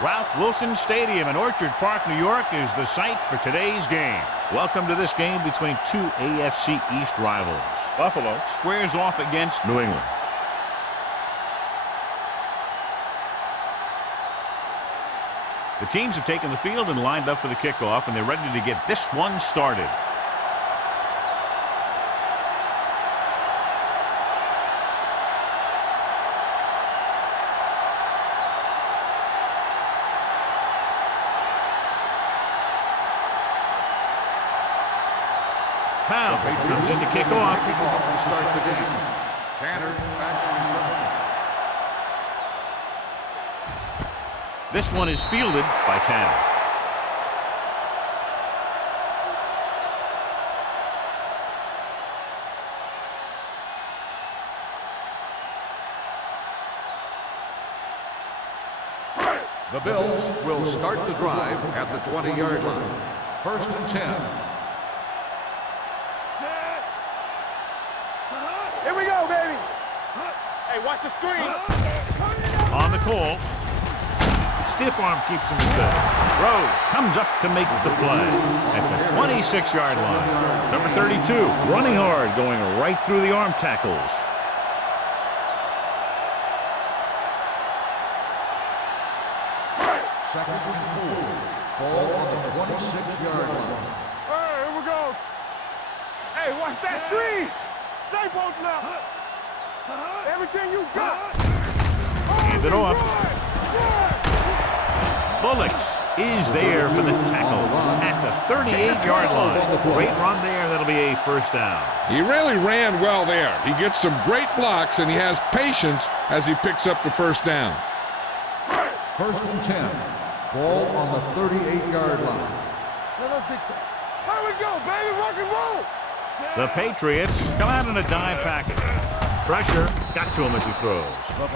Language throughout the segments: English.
Ralph Wilson Stadium in Orchard Park, New York is the site for today's game. Welcome to this game between two AFC East rivals. Buffalo squares off against New England. The teams have taken the field and lined up for the kickoff, and they're ready to get this one started. Powell comes in to kick off. To start the game. Tanner back to return. This one is fielded by Tanner. The Bills will start the drive at the 20-yard line. 1st and 10. Here we go, baby. Hey, watch the screen. On the call. Stiff arm keeps him good. Rose comes up to make the play at the 26-yard line. Number 32, running hard, going right through the arm tackles. Second and 4. Ball on the 26-yard line. Hey, here we go. Hey, watch that screen. Stay both now. Everything you got. Hand it off. Bullocks is there for the tackle at the 38-yard line. Great run there. That'll be a first down. He really ran well there. He gets some great blocks, and he has patience as he picks up the first down. 1st and 10. Ball on the 38-yard line. Here we go, baby. Rock and roll. The Patriots come out in a dime package. Pressure got to him as he throws.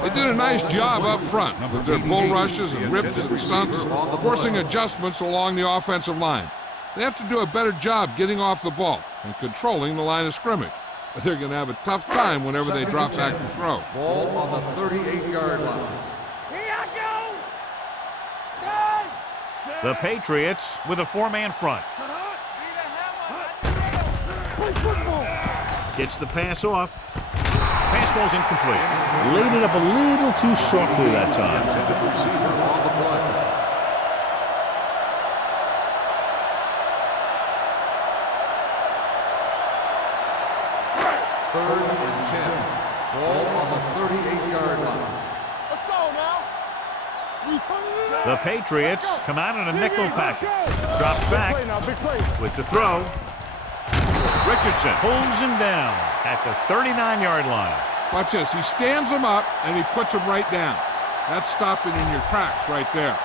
They did a nice job up front with their bull rushes and rips and stunts, forcing adjustments along the offensive line. They have to do a better job getting off the ball and controlling the line of scrimmage. But they're going to have a tough time whenever they drop back to throw. Ball on the 38-yard line. Here I go. The Patriots with a four-man front. Gets the pass off. Pass ball's incomplete. Laid it up a little too softly that time. Intended receiver on the play. Third and 10. Ball on the 38-yard line. Let's go now. The Patriots come out in a nickel package. Drops back with the throw. Richardson pulls him down at the 39-yard line. Watch this. He stands him up, and he puts him right down. That's stopping in your tracks right there.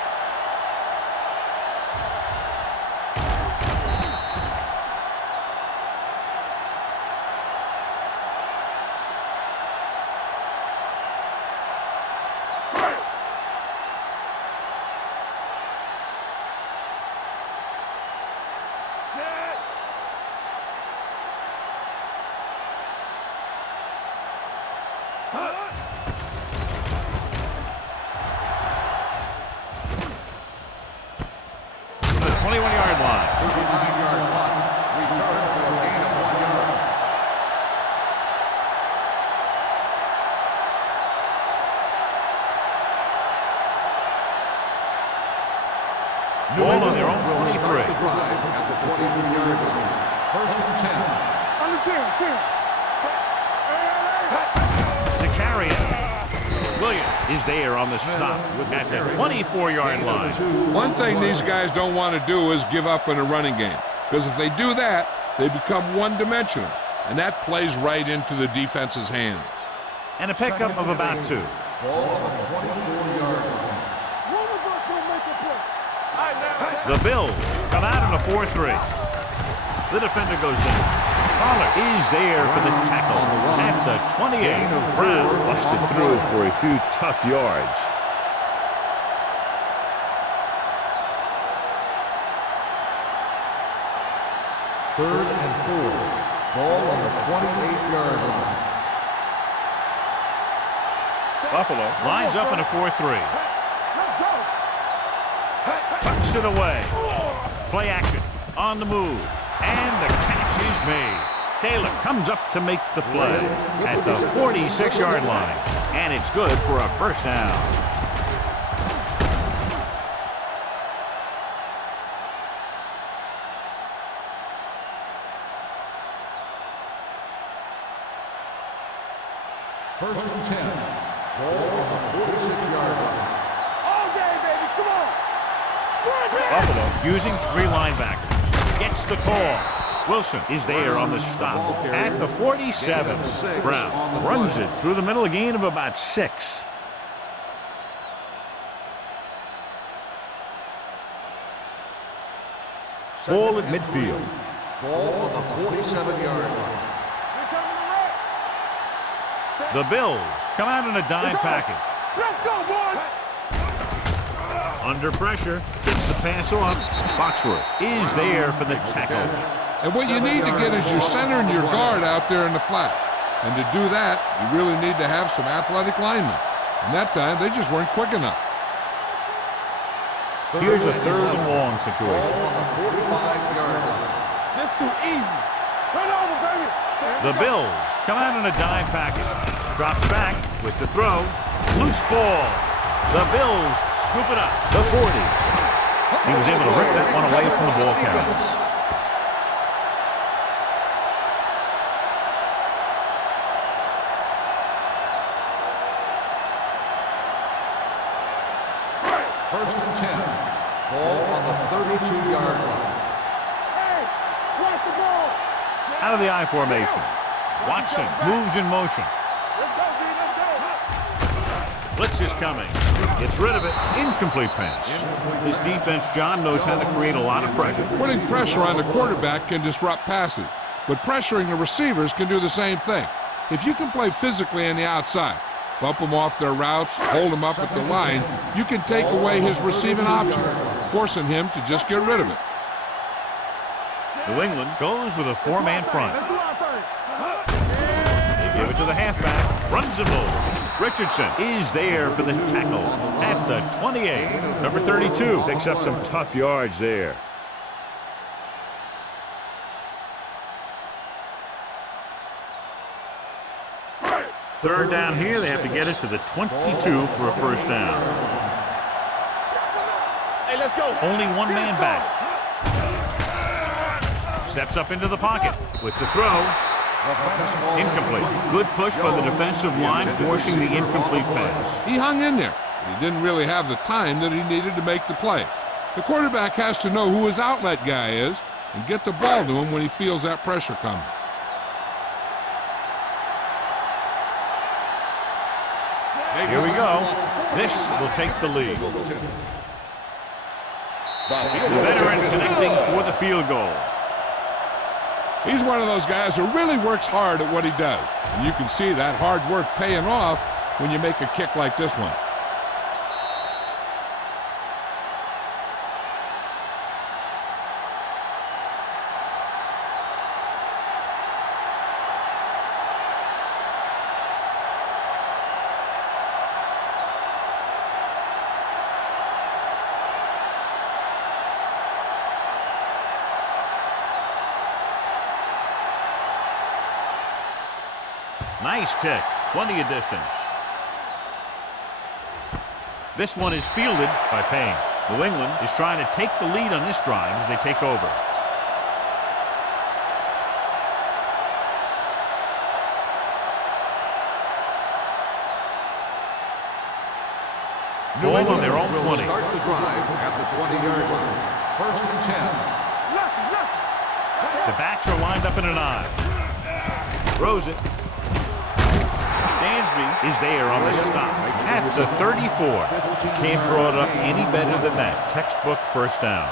The 21-yard line. 39-yard line. Return for a gain of 1 yard. Ball on their own Will start 23. the drive at the 22-yard line. 1st and 10. To carry it. Williams is there on the stop at the 24-yard line. One thing these guys don't want to do is give up in a running game, because if they do that, they become one-dimensional, and that plays right into the defense's hands. And a pickup of about 2. Ball on the 24-yard line. The Bills come out in a 4-3. The defender goes down. Pollard is there for the tackle at the 28. Brown busted through for a few tough yards. Third and 4. Ball on the 28-yard line. Buffalo lines up in a 4-3. knocks it away. Play action on the move, and the catch is made. Taylor comes up to make the play at the 46-yard line, and it's good for a first down. First and 10. Ball on the 46-yard line. All day, baby. Come on. Buffalo using 3 linebackers. Gets the call. Wilson is there on the stop at the 47. Brown runs it through the middle, a gain of about 6. Ball at midfield. Ball on the 47-yard line. The Bills come out in a dime package. Let's go, boys. Under pressure, gets the pass off. Foxworth is there for the tackle. And what you need to get is your center and your guard out there in the flat. And to do that, you really need to have some athletic linemen. And that time, they just weren't quick enough. Here's a 3rd and long situation. Ball on the 45-yard line. This too easy. Turn over, baby. The Bills come out in a dime package. Drops back with the throw. Loose ball. The Bills scoop it up. The 40. He was able to rip that one away from the ball carriers. First and 10. Ball on the 32-yard line. Hey, watch the ball. Out of the I formation. Watson moves in motion. Let's go, D. Let's go. Blitz is coming. Gets rid of it. Incomplete pass. This defense, John, knows how to create a lot of pressure. Putting pressure on the quarterback can disrupt passes, but pressuring the receivers can do the same thing. If you can play physically on the outside, bump them off their routes, hold them up at the line, you can take away his receiving options, forcing him to just get rid of it. New England goes with a 4-man front. Let's do our thing. They give it to the halfback. Runs him over. Richardson is there for the tackle at the 28. Number 32 picks up some tough yards there. Third down here. They have to get it to the 22 for a first down. Hey, let's go. Only one man back. Steps up into the pocket with the throw. Incomplete. Good push by the defensive line, forcing the incomplete pass. He hung in there. He didn't really have the time that he needed to make the play. The quarterback has to know who his outlet guy is and get the ball to him when he feels that pressure coming. Here we go. This will take the lead. The veteran connecting for the field goal. He's one of those guys who really works hard at what he does. And you can see that hard work paying off when you make a kick like this one. Nice kick. Plenty of distance. This one is fielded by Payne. New England is trying to take the lead on this drive as they take over. Ball on their own 20. Start the drive at the 20-yard line. First and 10. The backs are lined up in an I. Throws it. Dansby is there on the stop at the 34. Can't draw it up any better than that. Textbook first down.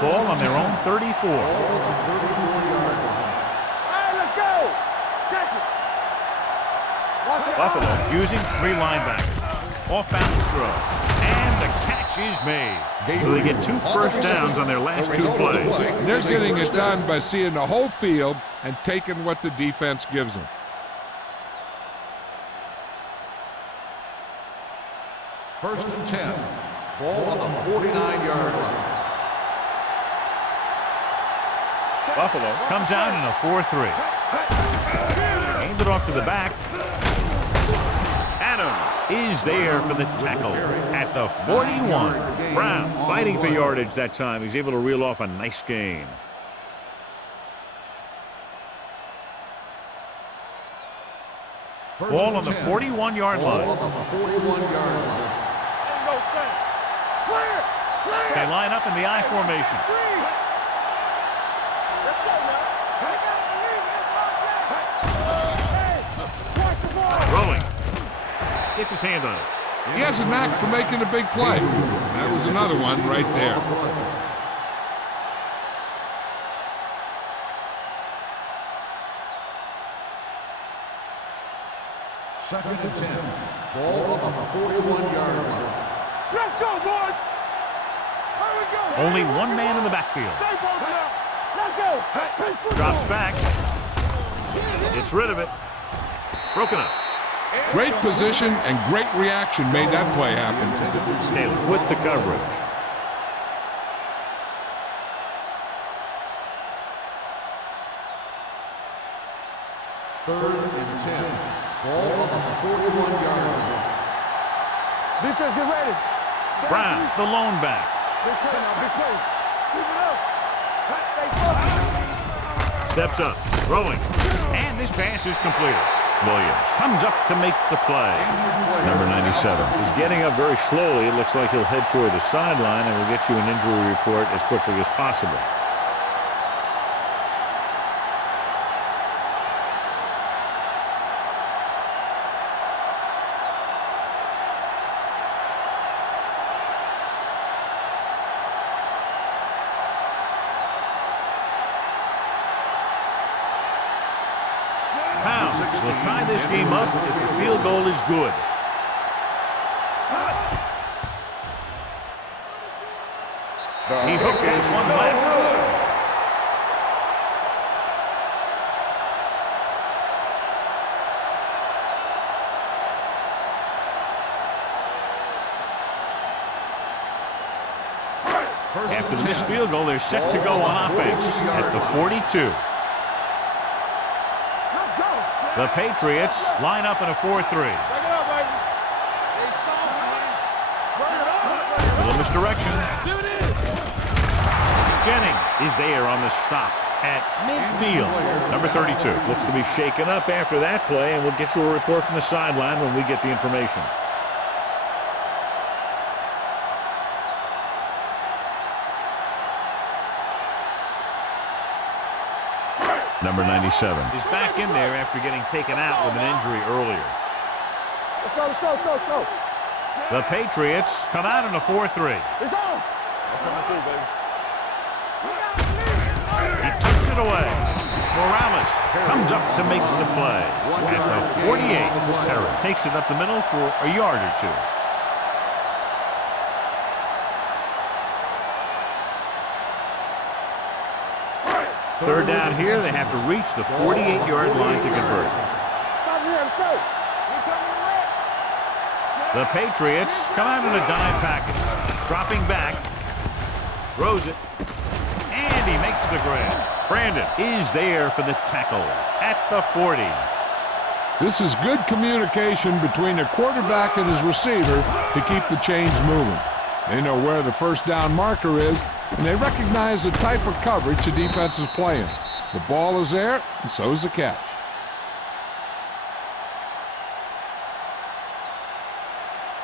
Ball on their own 34. Buffalo using 3 linebackers. Off-balance throw. And the catch is made. So they get 2 first downs on their last 2 plays. They're getting it done by seeing the whole field and taking what the defense gives them. First and 10. Ball on the 49-yard line. Buffalo comes out in a 4-3. Hand it off to the back. Adams is there for the tackle at the 41. Brown fighting for yardage that time. He's able to reel off a nice gain. Ball on the 41-yard line. They line up in the I formation. Rolling. Gets his hand on it. He has a knack for making a big play. That was another one right there. Second and 10. Ball on the 41-yard line. Let's go, boys. Only one man in the backfield. Let's go. Drops back. Gets rid of it. Broken up. Great position and great reaction made that play happen. Taylor with the coverage. Third and 10. Ball on the 41-yard line. Defense, get ready. Brown, the lone back. Big play now, big play. Keep it up. Steps up, throwing. And this pass is completed. Williams comes up to make the play. Number 97 is getting up very slowly. It looks like he'll head toward the sideline, and we'll get you an injury report as quickly as possible. Will tie this game up if the field goal is good. He hooked this one left. After the missed field goal, they're set to go on offense at the 42. The Patriots line up in a 4-3. Little misdirection. Jennings is there on the stop at midfield. Number 32 looks to be shaken up after that play, and we'll get you a report from the sideline when we get the information. Number 97 is back in there after getting taken out with an injury earlier. Let's go, let's go, let's go, let's go. The Patriots come out in a 4-3. It's on. He tucks it away. Morales comes up to make the play. At the 48, Herron takes it up the middle for a yard or two. Third down here, they have to reach the 48-yard line to convert. The Patriots come out in a dime package. Dropping back. Throws it. And he makes the grab. Brandon is there for the tackle at the 40. This is good communication between the quarterback and his receiver to keep the chains moving. They know where the first down marker is, and they recognize the type of coverage the defense is playing. The ball is there, and so is the catch.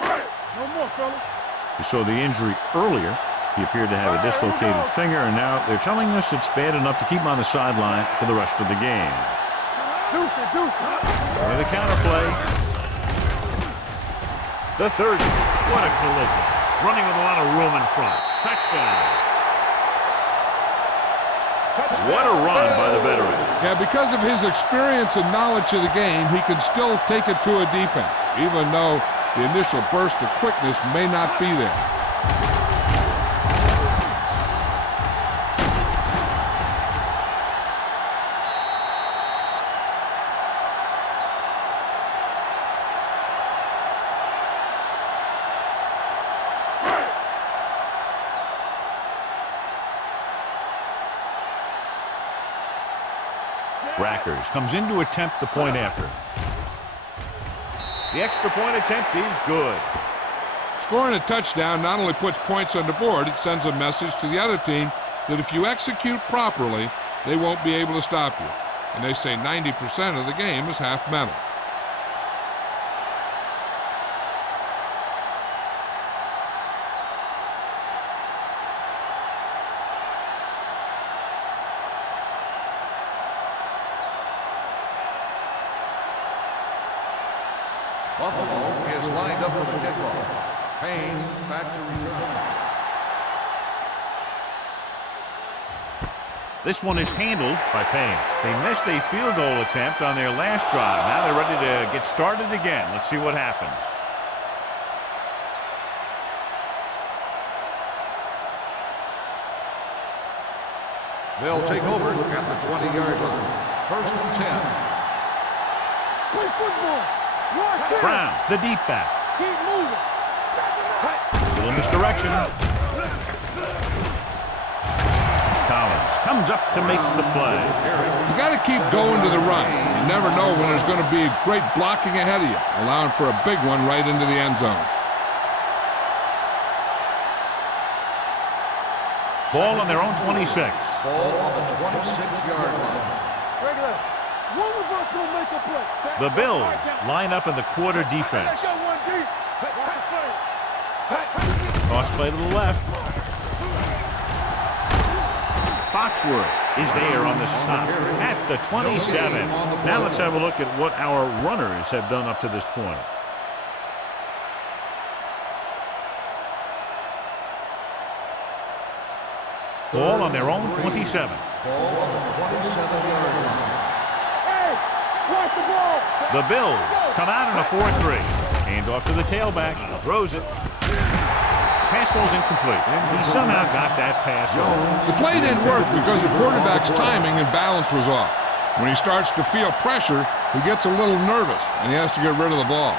No more, fella. We saw the injury earlier. He appeared to have a dislocated finger, and now they're telling us it's bad enough to keep him on the sideline for the rest of the game. Deuce it, deuce it. And the counterplay. The 30. What a collision. Running with a lot of room in front. Touchdown. What a run by the veteran. Yeah, because of his experience and knowledge of the game, he can still take it to a defense, even though the initial burst of quickness may not be there. Rackers comes in to attempt the point after. The extra point attempt is good. Scoring a touchdown not only puts points on the board, it sends a message to the other team that if you execute properly, they won't be able to stop you. And they say 90% of the game is half mental. Buffalo is lined up for the kickoff. Payne back to return. This one is handled by Payne. They missed a field goal attempt on their last drive. Now they're ready to get started again. Let's see what happens. They'll take over at the 20-yard line. First and 10. Play football. Brown, the deep back. Keep moving. Little misdirection. Collins comes up to make the play. You got to keep going to the run. You never know when there's going to be great blocking ahead of you, allowing for a big one right into the end zone. Ball on their own 26. Ball on the 26-yard line. Regular. One of us will make a play. The Bills line up in the quarter defense. Toss play to the left. Foxworth is there on the stop at the 27. Now let's have a look at what our runners have done up to this point. Ball on their own 27. Ball on the 27-yard line. Hey, watch the ball. The Bills come out in a 4-3. Hand off to the tailback. Throws it. Pass ball's incomplete. He somehow got that pass off. The play didn't work because the quarterback's timing and balance was off. When he starts to feel pressure, he gets a little nervous, and he has to get rid of the ball.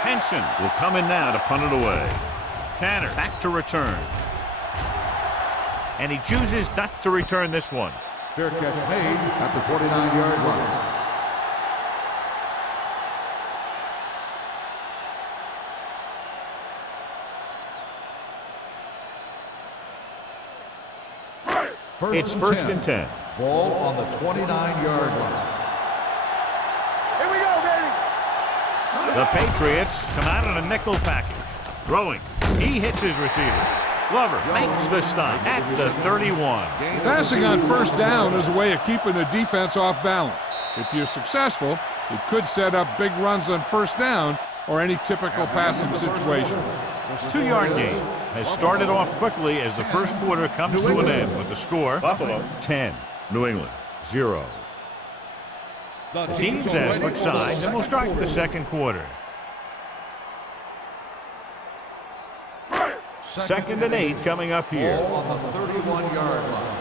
Henson will come in now to punt it away. Tanner back to return. And he chooses not to return this one. Fair catch made at the 29-yard line. It's first and 10. Ball on the 29-yard line. Here we go, baby. The Patriots come out in a nickel package. Throwing. He hits his receiver. Glover makes the stop at the 31. Passing on first down is a way of keeping the defense off balance. If you're successful, it could set up big runs on first down or any typical passing situation. 2-yard gain has started off quickly as the first quarter comes to an end with the score Buffalo 10, New England 0. The teams have switched sides and will start the second quarter. Second and 8 coming up here. Ball on the 31-yard line.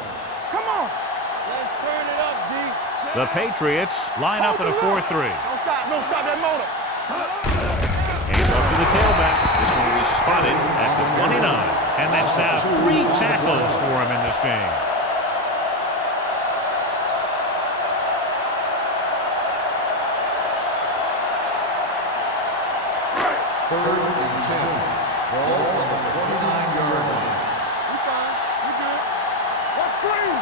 Come on. Let's turn it up, D. The Patriots line up in a 4-3. Don't stop that motor. Hands off to the tailback. This one will be spotted at the 29. And that's now 3 tackles for him in this game. Third and 10. Ball on the 29-yard line. We fine. We good. Watch screen.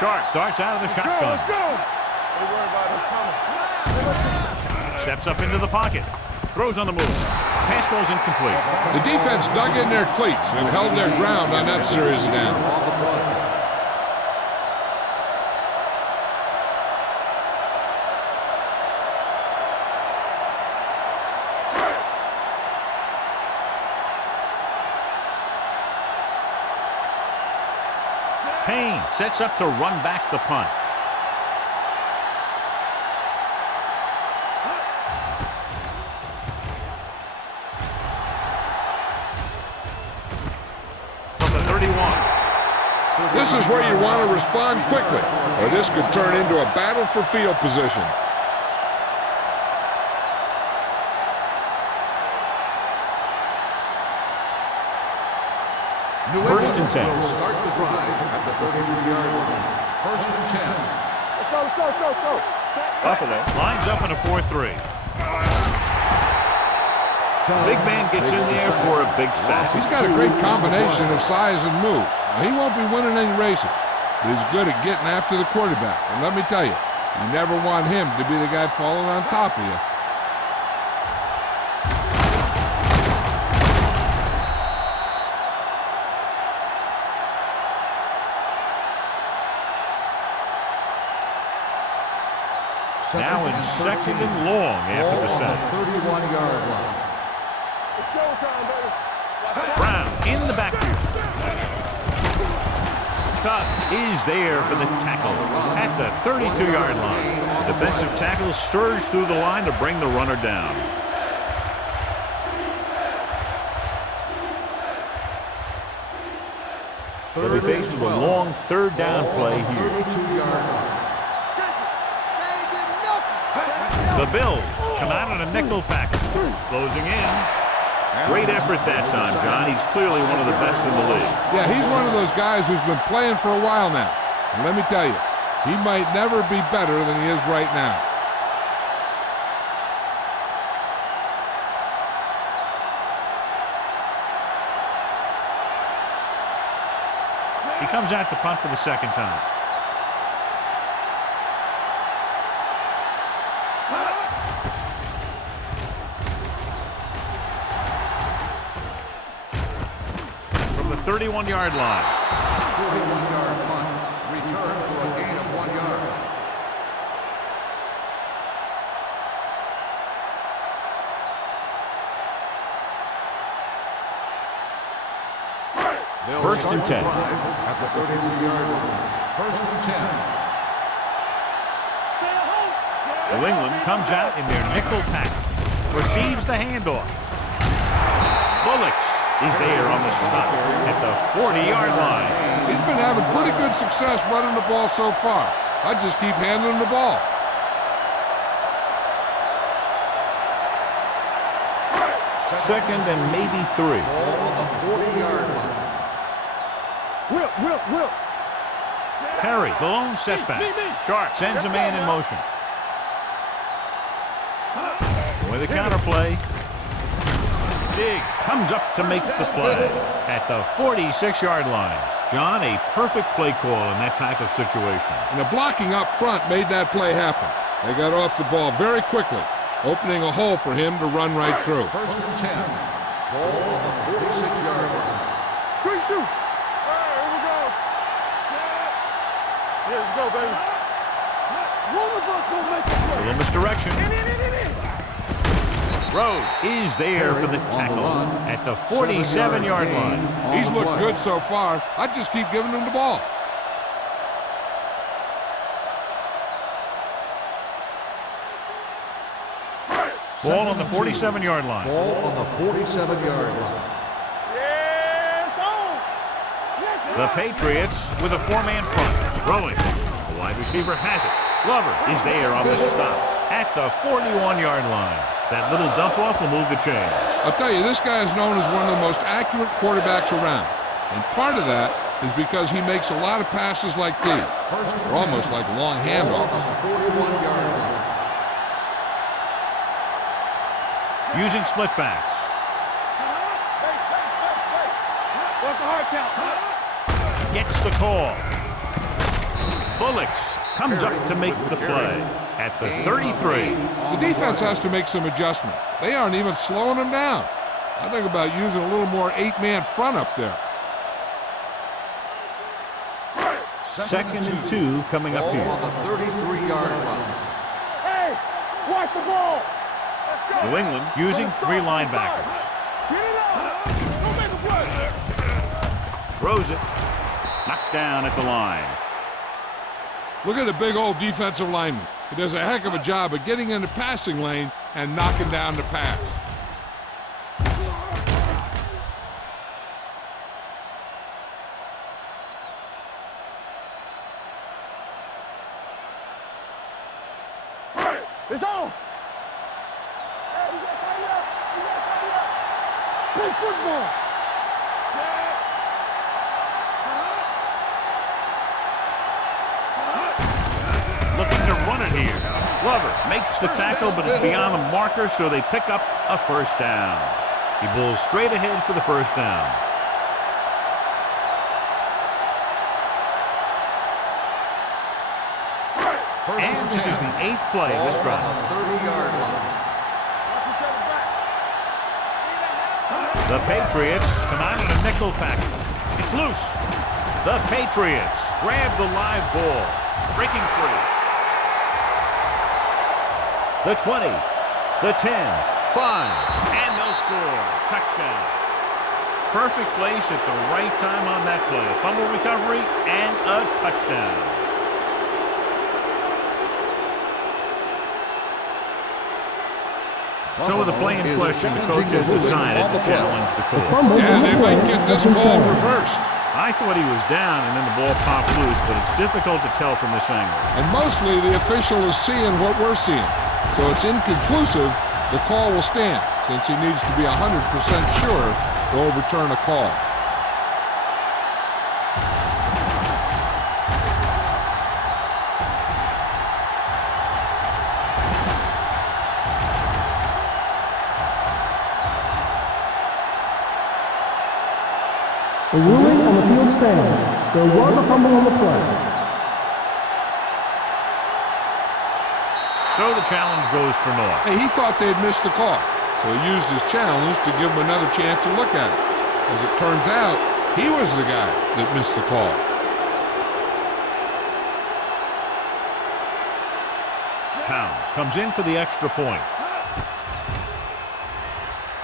Sharp starts out of the shotgun. Let's go. Don't worry about us coming. Steps up into the pocket. Throws on the move. Pass ball's incomplete. The defense dug in their cleats and held their ground on that series down. On the play. Payne sets up to run back the punt. From the 31. This is where you want to respond quickly, or this could turn into a battle for field position. New First England and 10. will start the drive at the 33-yard line. First and 10. Let's go, let's go, let's go, let's go. Buffalo lines up in a 4-3. Big man gets in there for a big sack. He's got a great combination of size and move. Now, he won't be winning any races, but he's good at getting after the quarterback. And let me tell you, you never want him to be the guy falling on top of you. Now in second and long after the sack. 31-yard line. It's showtime, baby. Brown in the backfield. Tuck is there for the tackle at the 32-yard line. The defensive tackle surged through the line to bring the runner down. They'll be faced with a long third down play here. 32-yard line. The Bills come out on a nickel package. Closing in. Great effort that time, John. He's clearly one of the best in the league. Yeah, he's one of those guys who's been playing for a while now. And let me tell you, he might never be better than he is right now. He comes out to punt for the second time. From the 31-yard line. 41-yard punt. Return for a gain of 1 yard. First and 10. At the 33-yard line. First and 10. New England comes out in their nickel package. Receives the handoff. Bullocks is there on the stop at the 40-yard line. He's been having pretty good success running the ball so far. I just keep handing him the ball. Second and maybe 3. Ball on the 40-yard line. Whip. Perry, the lone setback. Sharp sends a man in motion. With a counterplay. Diggs comes up to make the play at the 46-yard line. John, a perfect play call in that type of situation. And the blocking up front made that play happen. They got off the ball very quickly, opening a hole for him to run right through. First and 10. Ball on the 46-yard line. Good shoot. All right, here we go. Here we go, baby. One of us gonna make the A play. little misdirection. In. Rhodes is there for the tackle at the 47-yard line. He's looked good so far. I just keep giving him the ball. Ball on the 47-yard line. Ball on the 47-yard line. Yes, on. Yes, The Patriots with a 4-man front. Throwing. The wide receiver has it. Glover is there on the stop at the 41-yard line. That little dump off will move the chains. I'll tell you, this guy is known as one of the most accurate quarterbacks around. And part of that is because he makes a lot of passes like these. They're almost like long handoffs. 41-yard line. Using split backs. What's the hard count? Gets the call. Bullocks comes up to make the play at the 33. The defense has to make some adjustments. They aren't even slowing him down. I think about using a little more 8-man front up there. Second and 2 coming up Ball here. on the 33-yard line. Hey, watch the ball. Let's go. New England using 3 linebackers. Get it out. Go make a play. Throws it. Knocked down at the line. Look at the big old defensive lineman. He does a heck of a job of getting in the passing lane and knocking down the pass. It's on. Hey, you got to tighten up. Big football. here. Glover makes the tackle, but it's beyond the marker, so they pick up a first down. He bulls straight ahead for the first down. And this is the 8th play of this drive. 30-yard line. The Patriots come out in a nickel package. It's loose. The Patriots grab the live ball, breaking free. The 20, the 10, 5, and they'll score. Touchdown. Perfect place at the right time on that play. A fumble recovery and a touchdown. So with the play in question, the coach has decided to challenge the call. Yeah, they might get this call reversed. I thought he was down, and then the ball popped loose, but it's difficult to tell from this angle. And mostly the official is seeing what we're seeing. So it's inconclusive. The call will stand, since he needs to be 100% sure to overturn a call. The ruling on the field stands. There was a fumble on the play. So the challenge goes for naught. Hey, he thought they'd missed the call, so he used his challenge to give him another chance to look at it. As it turns out, he was the guy that missed the call. Pounds comes in for the extra point.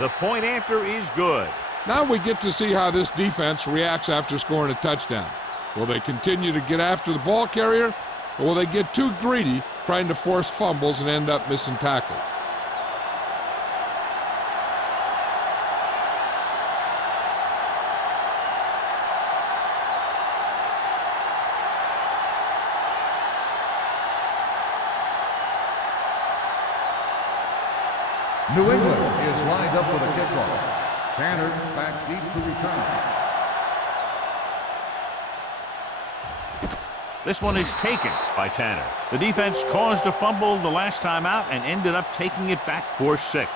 The point after is good. Now we get to see how this defense reacts after scoring a touchdown. Will they continue to get after the ball carrier, or will they get too greedy trying to force fumbles and end up missing tackles? New England is lined up for the kickoff. Tanner back deep to return. This one is taken by Tanner. The defense caused a fumble the last time out and ended up taking it back for 6.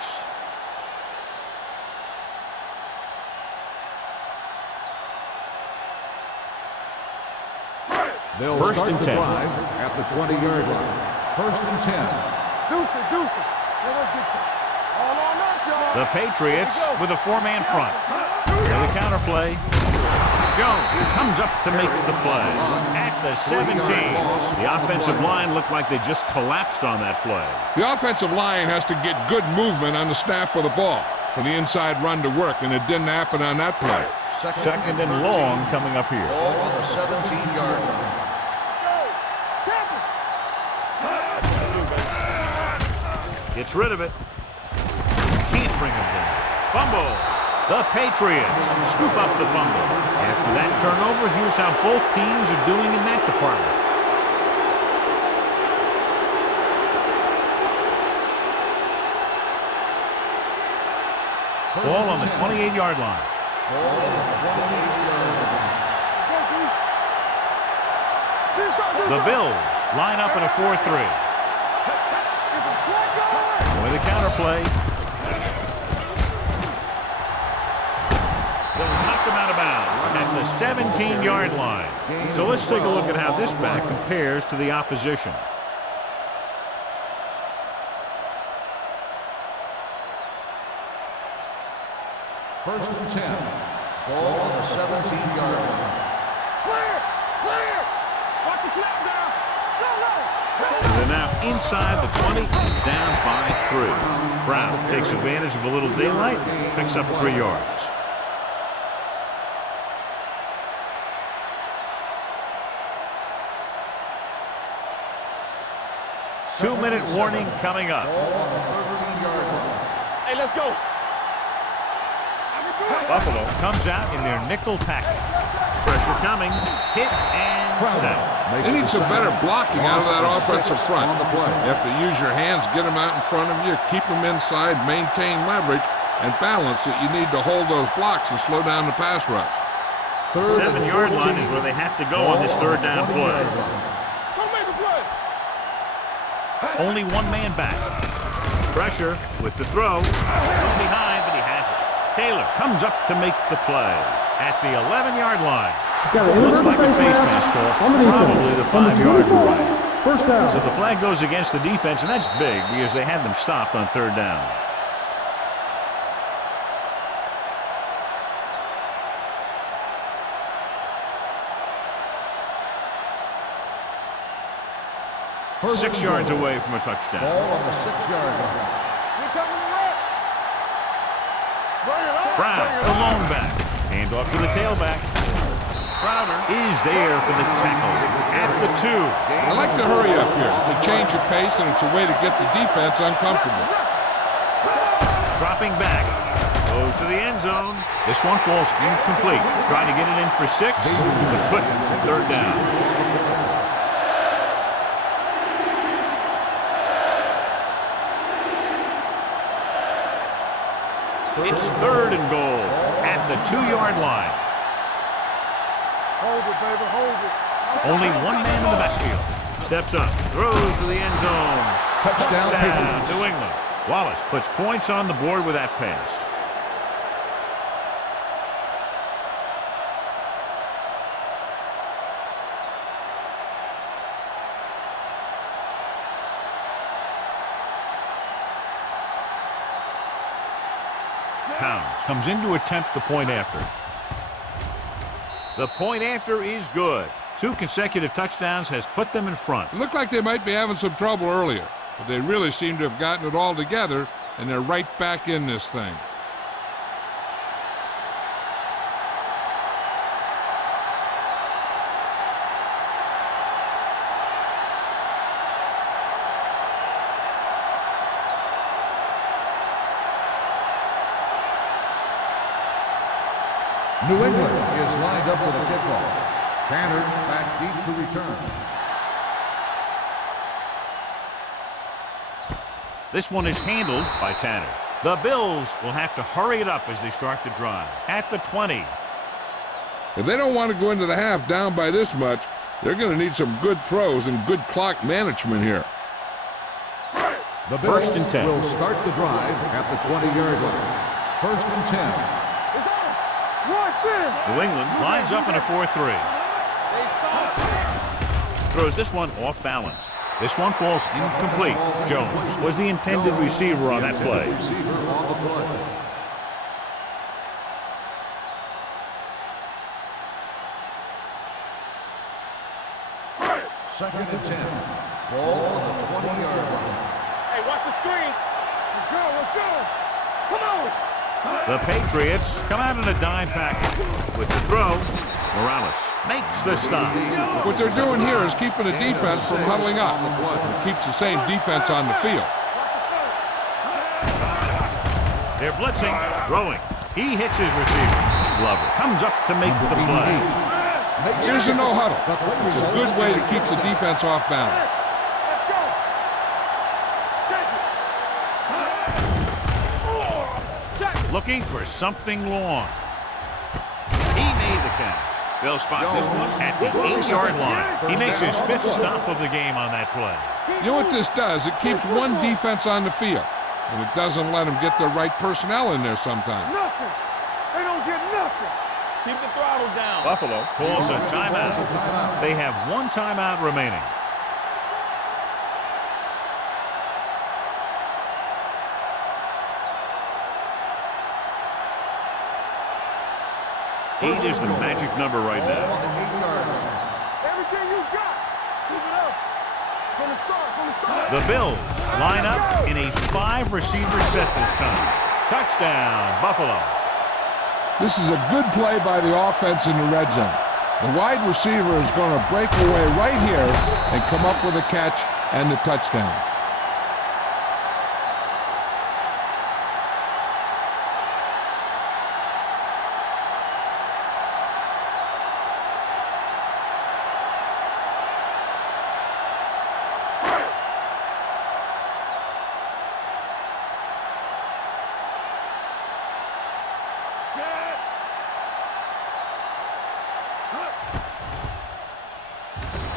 They'll First start and the 10. drive at the 20-yard line. First and 10. Deuces. Yeah, let's get to all on us, y'all. The Patriots with a 4-man front. For the counter play, Jones comes up to make the play at the 17. The offensive line looked like they just collapsed on that play. The offensive line has to get good movement on the snap of the ball for the inside run to work, and it didn't happen on that play. Second and long coming up here. Ball on the 17-yard line. Gets rid of it. Can't bring him down. Fumble. The Patriots scoop up the fumble. After that turnover, here's how both teams are doing in that department. Ball on the 28-yard line. Ball on the 28-yard line. The Bills line up in a 4-3. With a counter play. They'll knock him out of bounds at the 17-yard line. So let's take a look at how this back compares to the opposition. First and 10. Ball on the 17-yard line. Clear! Watch the snap down. So they're now inside the 20 and down by 3. Brown takes advantage of a little daylight, picks up 3 yards. Two-minute warning coming up. Ball on the 13-yard line. Hey, let's go. Buffalo comes out in their nickel package. Pressure coming, hit and sack. They need some better blocking out of that offensive front. You have to use your hands, get them out in front of you, keep them inside, maintain leverage, and balance it. You need to hold those blocks and slow down the pass rush. 7-yard line is where they have to go on this third down play. Don't make a play. Only one man back. Pressure with the throw. From behind, but he has it. Taylor comes up to make the play at the 11-yard line. Got an Looks like a inadvertent face mask mask call. on the defense. Probably the On the 5-yard 24. line. First down. So the flag goes against the defense, and that's big because they had them stopped on 3rd down. First 6 and yards goal. away from a touchdown. Ball on the 6-yard line. Here coming the left. Bring it on. Brown, the lone back. Hand off to the tailback. Crowder is there for the tackle at the 2. I like to hurry up here. It's a change of pace, and it's a way to get the defense uncomfortable. Dropping back. Goes to the end zone. This one falls incomplete. Trying to get it in for 6, but couldn't for 3rd down. It's 3rd and goal at the 2-yard line. Hold it, baby, hold it. Only one man in the backfield. Steps up, throws to the end zone. Touchdown, Patriots. New England. Wallace puts points on the board with that pass. Pounds comes in to attempt the point after. The point after is good. 2 consecutive touchdowns has put them in front. It looked like they might be having some trouble earlier, but they really seem to have gotten it all together, and they're right back in this thing. New England is lined up for the kickoff. Tanner back deep to return. This one is handled by Tanner. The Bills will have to hurry it up as they start the drive. At the 20. If they don't want to go into the half down by this much, they're going to need some good throws and good clock management here. The Bills 1st and 10. will start the drive at the 20-yard line. 1st and 10. It's on. Rush in. New England lines up in a 4-3. Throws this one off balance. This one falls incomplete. Jones was the intended receiver on that play. Receiver on the play. Second and 10. Ball on the 20-yard line. Hey, watch the screen. Let's go, let's go. Come on. The Patriots come out in a dime package. With the throw, Morales makes the stop. What they're doing here is keeping the defense from huddling up. It keeps the same defense on the field. They're blitzing, throwing. He hits his receiver. Glover comes up to make the play. Here's a no huddle. It's a good way to keep the defense off balance. Let's go. Check it. Looking for something long. He made the catch. They'll spot this one at the 8-yard line. He makes his 5th stop of the game on that play. You know what this does? It keeps one defense on the field, and it doesn't let them get the right personnel in there sometimes. Nothing. They don't get nothing. Keep the throttle down. Buffalo calls a timeout. They have 1 timeout remaining. Eight is the magic number right Ball now. on the 8-yard line. Everything you got. Keep it up. From the start, from the start. The Bills line up in a 5-receiver set this time. Touchdown, Buffalo. This is a good play by the offense in the red zone. The wide receiver is going to break away right here and come up with a catch and the touchdown.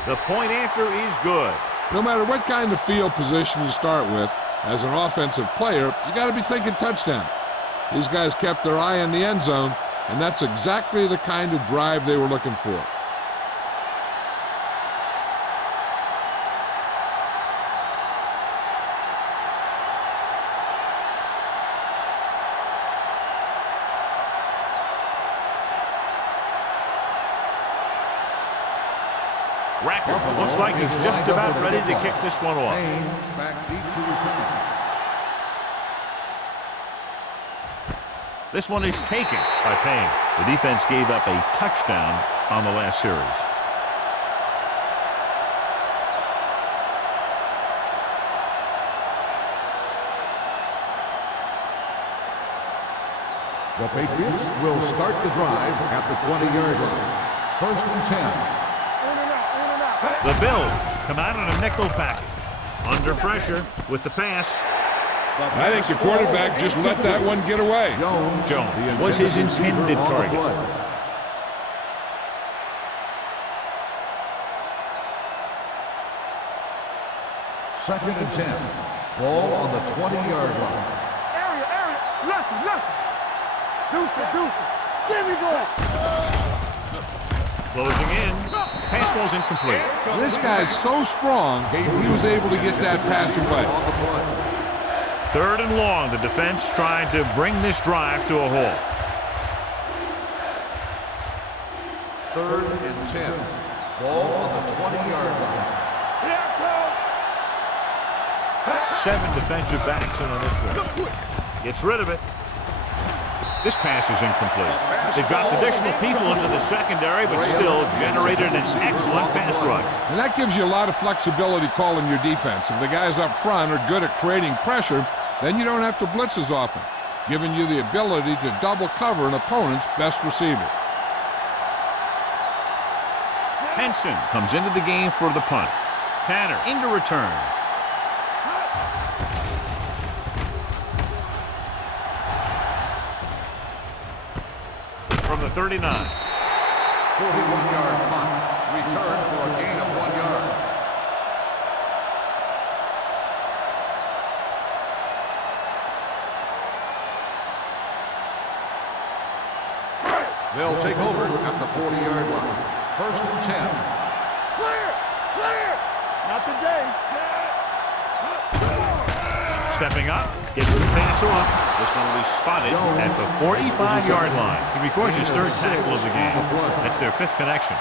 The point after is good. No matter what kind of field position you start with, as an offensive player, you got to be thinking touchdown. These guys kept their eye on the end zone, and that's exactly the kind of drive they were looking for. Racker looks like he's just about ready to kick this one off. Back deep to return. This one is taken by Payne. The defense gave up a touchdown on the last series. The Patriots will start the drive at the 20-yard line. 1st and 10. The Bills come out in a nickel package. Under pressure with the pass. I think the quarterback just let that one get away. Jones was his intended target. 2nd and 10. Ball on the 20-yard line. Area. Left. Deuce. Give me going. Closing in. Pass ball's incomplete. This guy's so strong, he was able to get that pass away. 3rd and long. The defense trying to bring this drive to a halt. 3rd and 10. Ball on the 20-yard line. 7 defensive backs in on this one. Gets rid of it. This pass is incomplete. They dropped additional people into the secondary, but still generated an excellent pass rush. And that gives you a lot of flexibility calling your defense. If the guys up front are good at creating pressure, then you don't have to blitz as often, giving you the ability to double cover an opponent's best receiver. Henson comes into the game for the punt. Tanner into return. From the 39. 41-yard punt. Return for a gain of 1 yard. They'll take over at the 40-yard line. 1st and 10. Clear. Not today. Stepping up, gets the pass off. This one will be spotted at the 45-yard line. He records his 3rd tackle of the game. That's their 5th connection.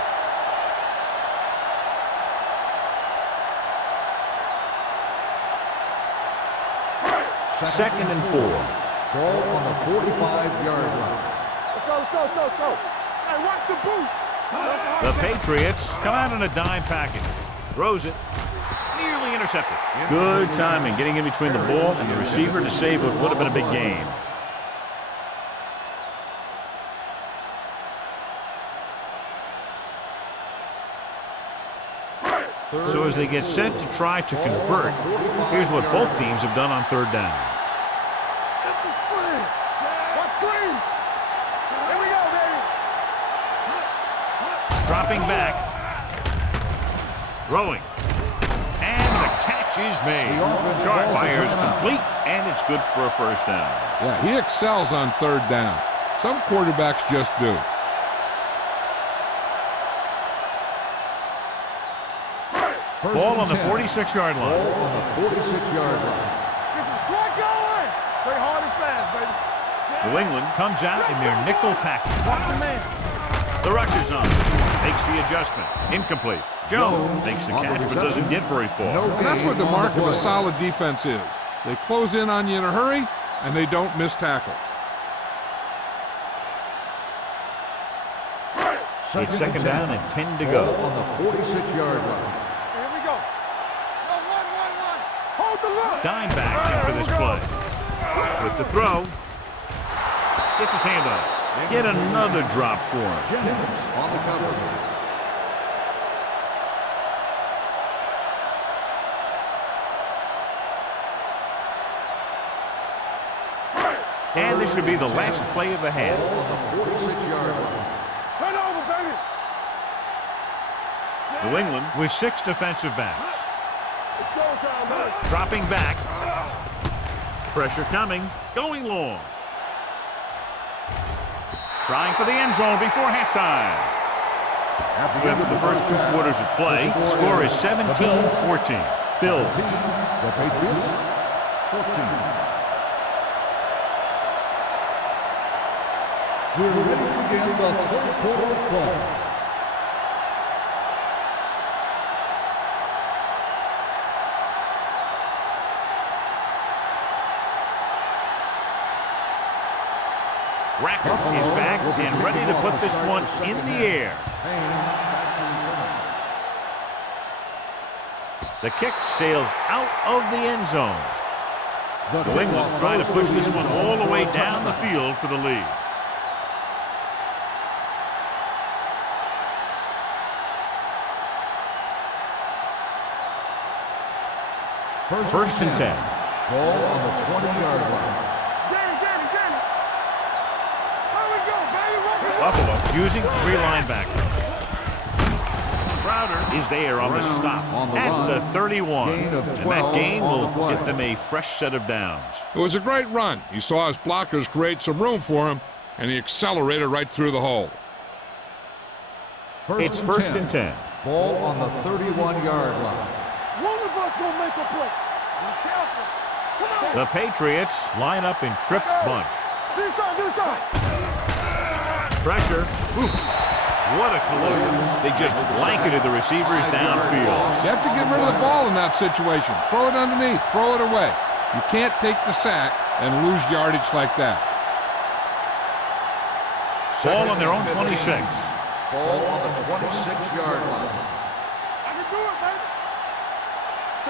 Second and 4. Ball on the 45-yard line. Let's go. Hey, watch the boot. The Patriots come out in a dime package. Throws it. Nearly intercepted. Good timing getting in between the ball and the receiver to save what would have been a big gain. So as they get set to try to convert, here's what both teams have done on 3rd down. Get the screen. What screen? Here we go, baby. Dropping back. Throwing. And the catch is made. Short fires complete, and it's good for a 1st down. Yeah, he excels on 3rd down. Some quarterbacks just do. Ball on the 46-yard line. Ball on the 46-yard line. Get some slug going. Play hard and fast, baby. New England comes out in their nickel package. Watch the man. The rush is on. Makes the adjustment. Incomplete. Jones makes the catch, but doesn't get very far. And that's what the mark of a solid defense is. They close in on you in a hurry, and they don't miss tackle. It's 2nd down and 10 to go. Ball on the 46-yard line. Here we go. No, one. Hold the look. Dime backs in for this play. With the throw. Gets his hand on it. Yet another drop for him. Jennings on the cover. And this should be the last play of the half. On the 46-yard line. Turn over, baby. New England with 6 defensive backs. It's showtime, boys. Dropping back. Pressure coming. Going long. Trying for the end zone before halftime. After the first 2 quarters of play, the score is 17-14. Bills. The Patriots, 14. We're ready to begin the third quarter of play. Rackert is back and ready to put this one in the air. The kick sails out of the end zone. New England trying to push this one all the way down the field for the lead. First and 10. Ball on the 20-yard line. Danny. There we go, baby. Buffalo using 3 linebackers. Crowder is there on the stop at the 31. And that gain will get them a fresh set of downs. It was a great run. He saw his blockers create some room for him, and he accelerated right through the hole. It's first and 10. Ball on the 31-yard line. One of us gonna make a play. Be careful. Come on. The Patriots line up in Tripp's bunch. This side. Pressure. Ooh. What a collision. They just blanketed the receivers downfield. You have to get rid of the ball in that situation. Throw it underneath. Throw it away. You can't take the sack and lose yardage like that. Ball on their own 26. Ball on the 26-yard line. I can do it, baby.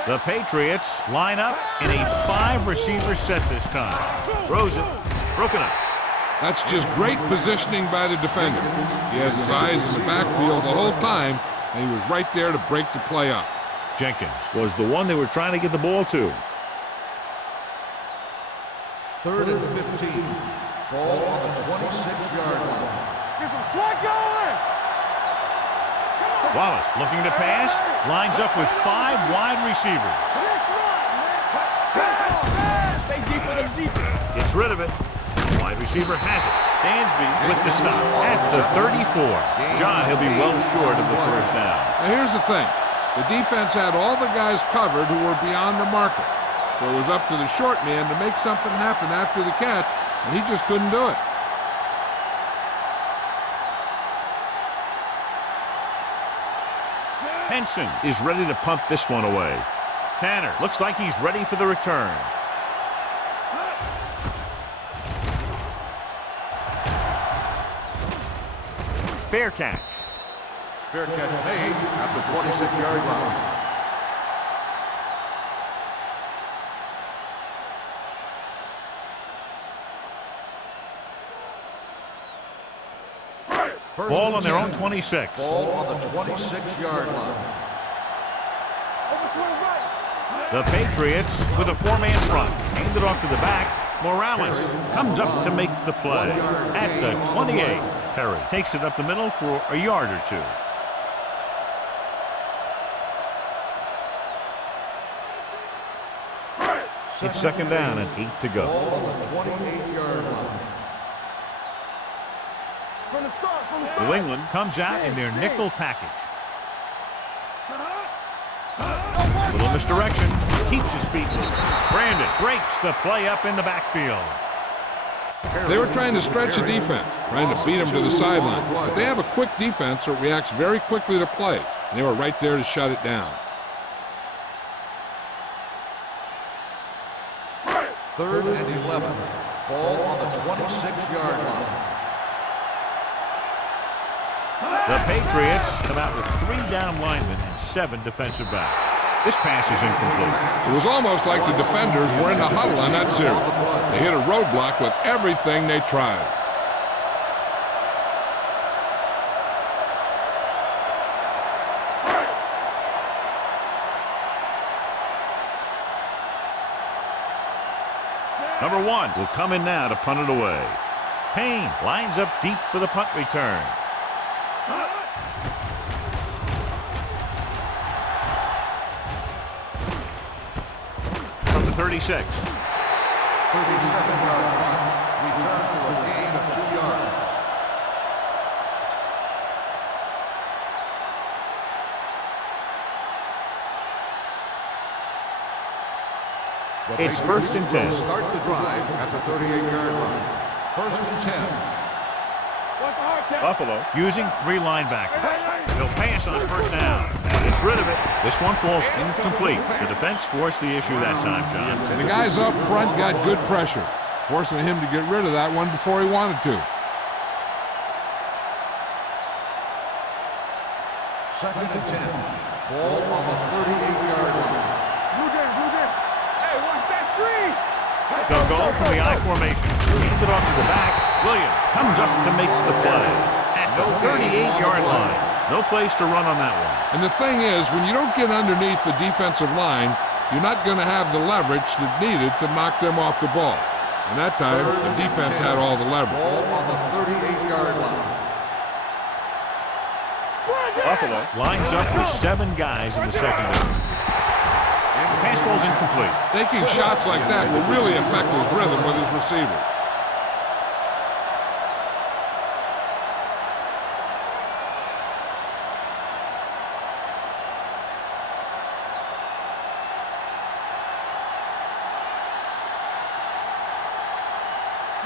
The Patriots line up in a 5-receiver set this time. Throws it. Broken up. That's just great positioning by the defender. He has his eyes in the backfield the whole time, and he was right there to break the play up. Jenkins was the one they were trying to get the ball to. Third and 15. Ball on the 26-yard line. Get some slack going. Wallace looking to pass. Lines up with 5 wide receivers. Stay deeper than deeper. Gets rid of it. Wide receiver has it. Dansby with the stop at the 34. John, he'll be well short of the first down. Now here's the thing. The defense had all the guys covered who were beyond the marker. So it was up to the short man to make something happen after the catch, and he just couldn't do it. Henson is ready to punt this one away. Tanner looks like he's ready for the return. Fair catch. Fair catch made at the 26-yard line. Ball on their own 26. Ball on the 26-yard line. The Patriots with a 4-man front. Hand it off to the back. Morales comes up to make the play at the 28. Perry takes it up the middle for a yard or 2. It's second down and 8 to go. Ball on the 28-yard line. New England comes out in their nickel package. Little misdirection. Keeps his feet moving. Brandon breaks the play up in the backfield. They were trying to stretch the defense, trying to beat them to the sideline. But they have a quick defense that reacts very quickly to plays, and they were right there to shut it down. Third and 11. Ball on the 26-yard line. The Patriots come out with 3 down linemen and 7 defensive backs. This pass is incomplete. It was almost like the defenders were in the huddle on that series. They hit a roadblock with everything they tried. Number 1 will come in now to punt it away. Payne lines up deep for the punt return. 36. 37-yard punt. Return for a gain of 2 yards. It's first and 10. Start the drive at the 38-yard line. First and 10. Buffalo using 3 linebackers. They'll pass on first down. Gets rid of it. This one falls incomplete. The defense forced the issue that time, John. The guys up front got good pressure, forcing him to get rid of that one before he wanted to. Second and 10. Ball on the 38-yard line. Hey, watch that screen. They'll go from the I formation. Hand it off to the back. Williams comes up to make the play at the 38-yard line. No place to run on that one. And the thing is, when you don't get underneath the defensive line, you're not going to have the leverage that's needed to knock them off the ball. And that time, the defense had all the leverage. Ball on the 38-yard line. Buffalo lines up with 7 guys in the secondary. The pass falls incomplete. Taking shots like that will really affect his rhythm with his receiver.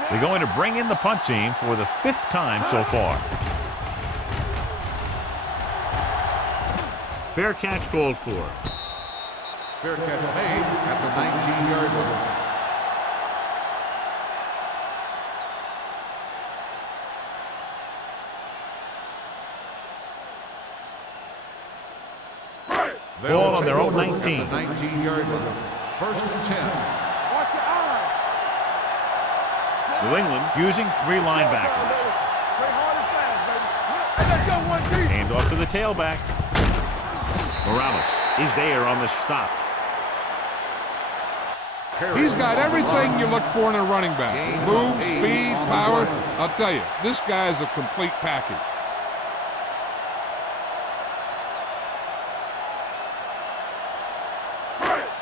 They're going to bring in the punt team for the 5th time so far. Fair catch called for. Fair catch made at the 19-yard line. Ball on their own 19. 19-yard line. First and 10. Watch your eyes. New England using 3 linebackers. Play hard and fast, baby. Hey, let's go, 1G. Hand off to the tailback. Morales is there on the stop. He's got everything you look for in a running back. Move, speed, power. I'll tell you, this guy is a complete package.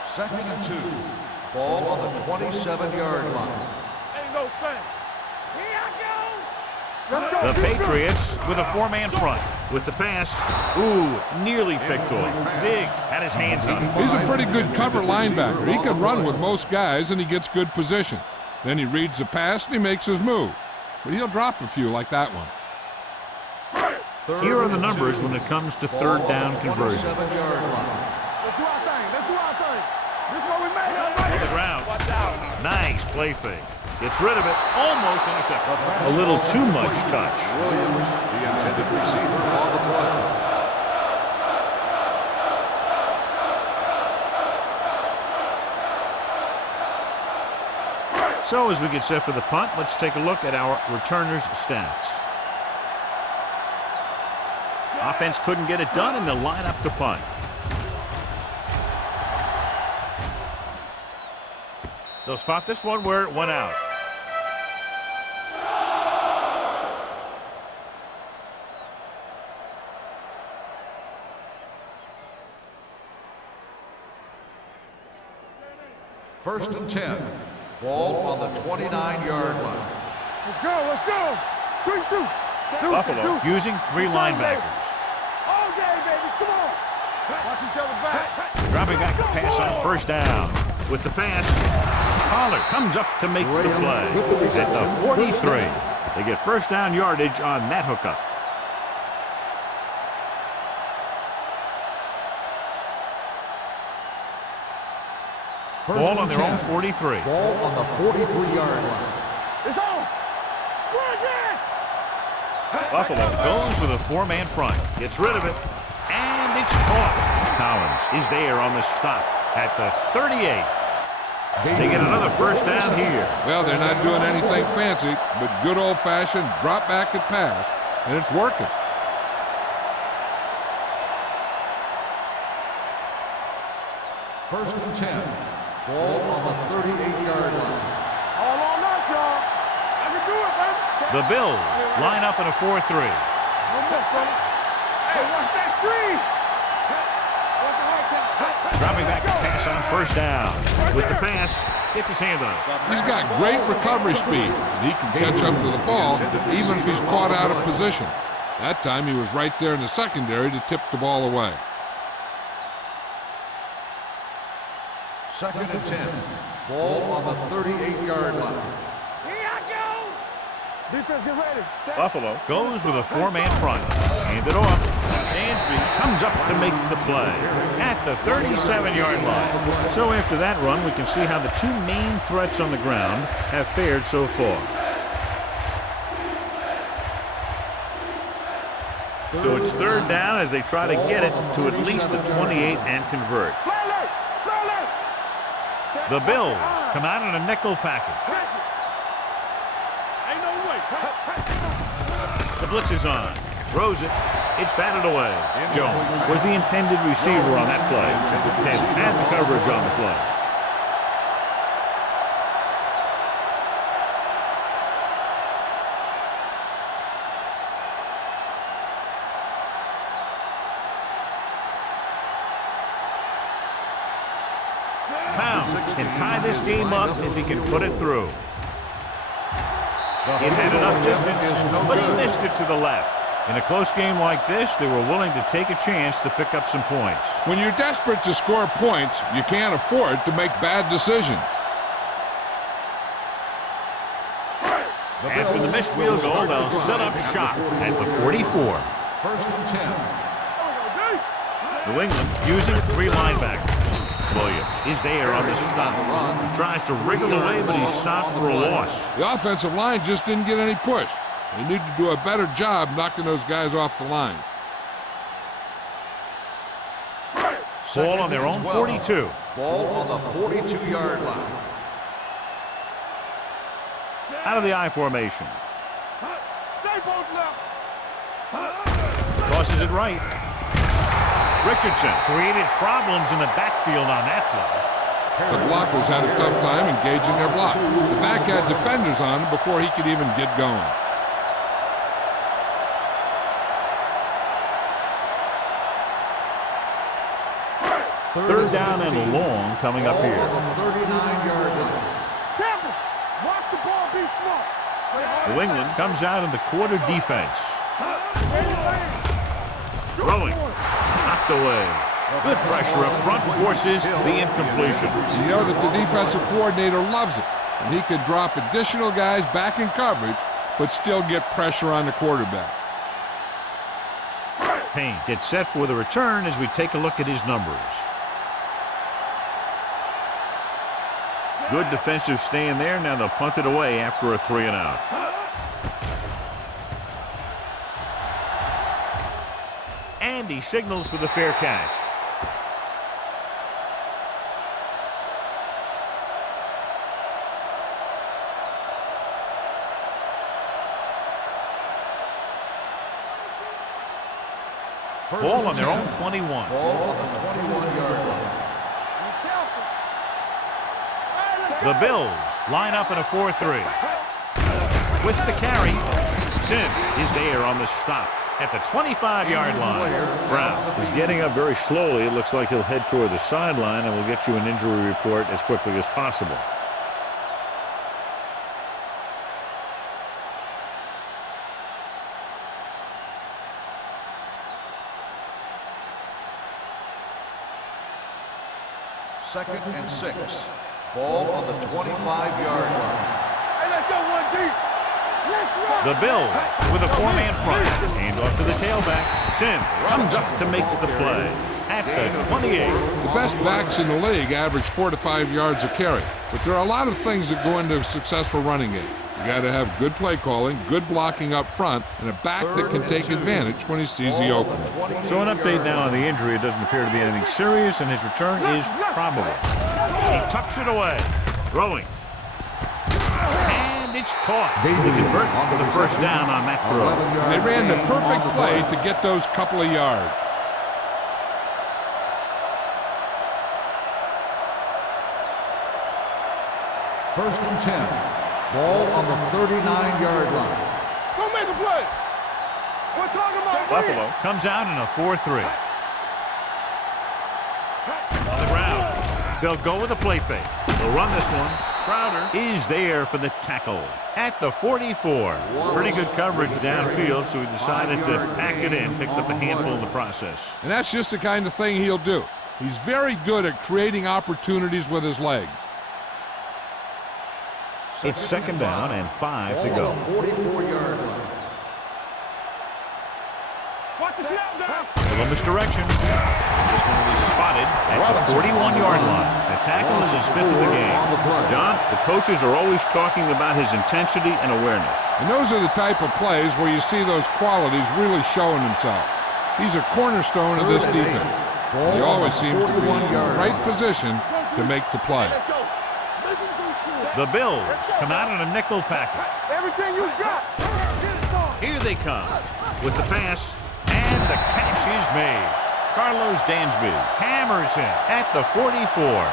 Second and 2. Ball on the 27-yard line. Ain't no thing. Here I go. Let's go. The Patriots with a 4-man front. With the pass, nearly picked off. Big had his hands on it. He's a pretty good cover linebacker. He can run with most guys, and he gets good position. Then he reads the pass, and he makes his move. But he'll drop a few like that one. Here are the numbers when it comes to 3rd down conversion. 27-yard line. Let's do our thing. Let's do our thing. This is what we made up, On the ground. Nice play fake. Gets rid of it. Almost intercepted. A little too much touch. Williams, the intended receiver on the play. So as we get set for the punt, let's take a look at our returners' stats. Offense couldn't get it done, and they'll line up to punt. They'll spot this one where it went out. First and 10. Ball on the 29-yard line. Let's go. Let's go. Quick shoot. Buffalo using 3 linebackers. All day, baby. Come on. Watch each other back. Dropping back to pass on first down. With the pass, Pollard comes up to make the play at the 43. They get first down yardage on that hookup. Ball on their own 43. Ball on the 43-yard line. It's on. We're again. Buffalo goes with a 4-man front. Gets rid of it. And it's caught. Collins is there on the stop at the 38. They get another first down here. Well, they're not doing anything fancy, but good old-fashioned drop back and pass, and it's working. First and 10. Ball on the 38-yard line. All on us, y'all. I can do it, baby. The Bills line up in a 4-3. No more, fella. Hey, watch that screen. Watch the hard count. Dropping back to pass pass on first down. With the pass, gets his hand on it. He's got great recovery speed, and he can catch up to the ball even if he's caught out of position. That time he was right there in the secondary to tip the ball away. 2nd and 10. Ball on the 38-yard line. Here I go. Defense, get ready. Buffalo goes with a 4-man front. Hand it off. Dansby comes up to make the play at the 37-yard line. So after that run, we can see how the two main threats on the ground have fared so far. So it's 3rd down as they try to get it to at least the 28 and convert. The Bills come out in a nickel package. Ain't no way. The blitz is on. Throws it. It's batted away. Jones was the intended receiver on that play. Taylor had the coverage on the play. Pound can tie this game up if he can put it through. It had enough distance, but he missed it to the left. In a close game like this, they were willing to take a chance to pick up some points. When you're desperate to score points, you can't afford to make bad decisions. After the missed field goal, they'll set up shop at the 44. 1st and 10. New England using 3 linebackers. Williams is there on the stop. He tries to wriggle away, but he's stopped for a loss. The offensive line just didn't get any push. They need to do a better job knocking those guys off the line. Ball on their own 42. Ball on the 42-yard line. Out of the I formation. They both left. Tosses it right. Richardson created problems in the backfield on that play. The blockers had a tough time engaging their block. The back had defenders on him before he could even get going. Third down and long coming up here. 39-yard line. Tampa, watch the ball, be smart. New England comes out in the quarter defense. Throwing. Knocked away. Good pressure up front forces the incompletion. You know that the defensive coordinator loves it, and he can drop additional guys back in coverage, but still get pressure on the quarterback. Payne gets set for the return as we take a look at his numbers. Good defensive stand there. Now they'll punt it away after a 3-and-out. And he signals for the fair catch. Ball on their own 21. Ball on the 21-yard line. The Bills line up in a 4-3. With the carry, Sim is there on the stop at the 25-yard line. Brown is getting up very slowly. It looks like he'll head toward the sideline, and we'll get you an injury report as quickly as possible. Second and 6. Ball on the 25-yard line. Hey, let's go one deep. Let's run. The Bills with a 4-man front. Hand off to the tailback. Sim comes up to make the play at the 28. The best backs in the league average 4 to 5 yards a carry, but there are a lot of things that go into a successful running game. You got to have good play calling, good blocking up front, and a back that can take advantage when he sees the opening. So an update now on the injury. It doesn't appear to be anything serious, and his return is probable. He tucks it away. Throwing. And it's caught. They convert for the first down on that throw. They ran the perfect play to get those couple of yards. First and 10. Ball on the 39-yard line. Don't make a play. We're talking about Buffalo comes out in a 4-3. On the ground. They'll go with a play fake. They'll run this one. Crowder is there for the tackle at the 44. Pretty good coverage downfield, so he decided to pack it in, picked up a handful in the process. And that's just the kind of thing he'll do. He's very good at creating opportunities with his legs. It's second down and 5 to go. 44-yard line. Watch the snap down. Little misdirection. This one will be spotted at the 41-yard line. The tackle is his 5th of the game. John, the coaches are always talking about his intensity and awareness. And those are the type of plays where you see those qualities really showing themselves. He's a cornerstone of this defense. He always seems to be in the right position to make the play. Let's go. The Bills come out in a nickel package. Everything you got. Here they come with the pass, and the catch is made. Carlos Dansby hammers him at the 44.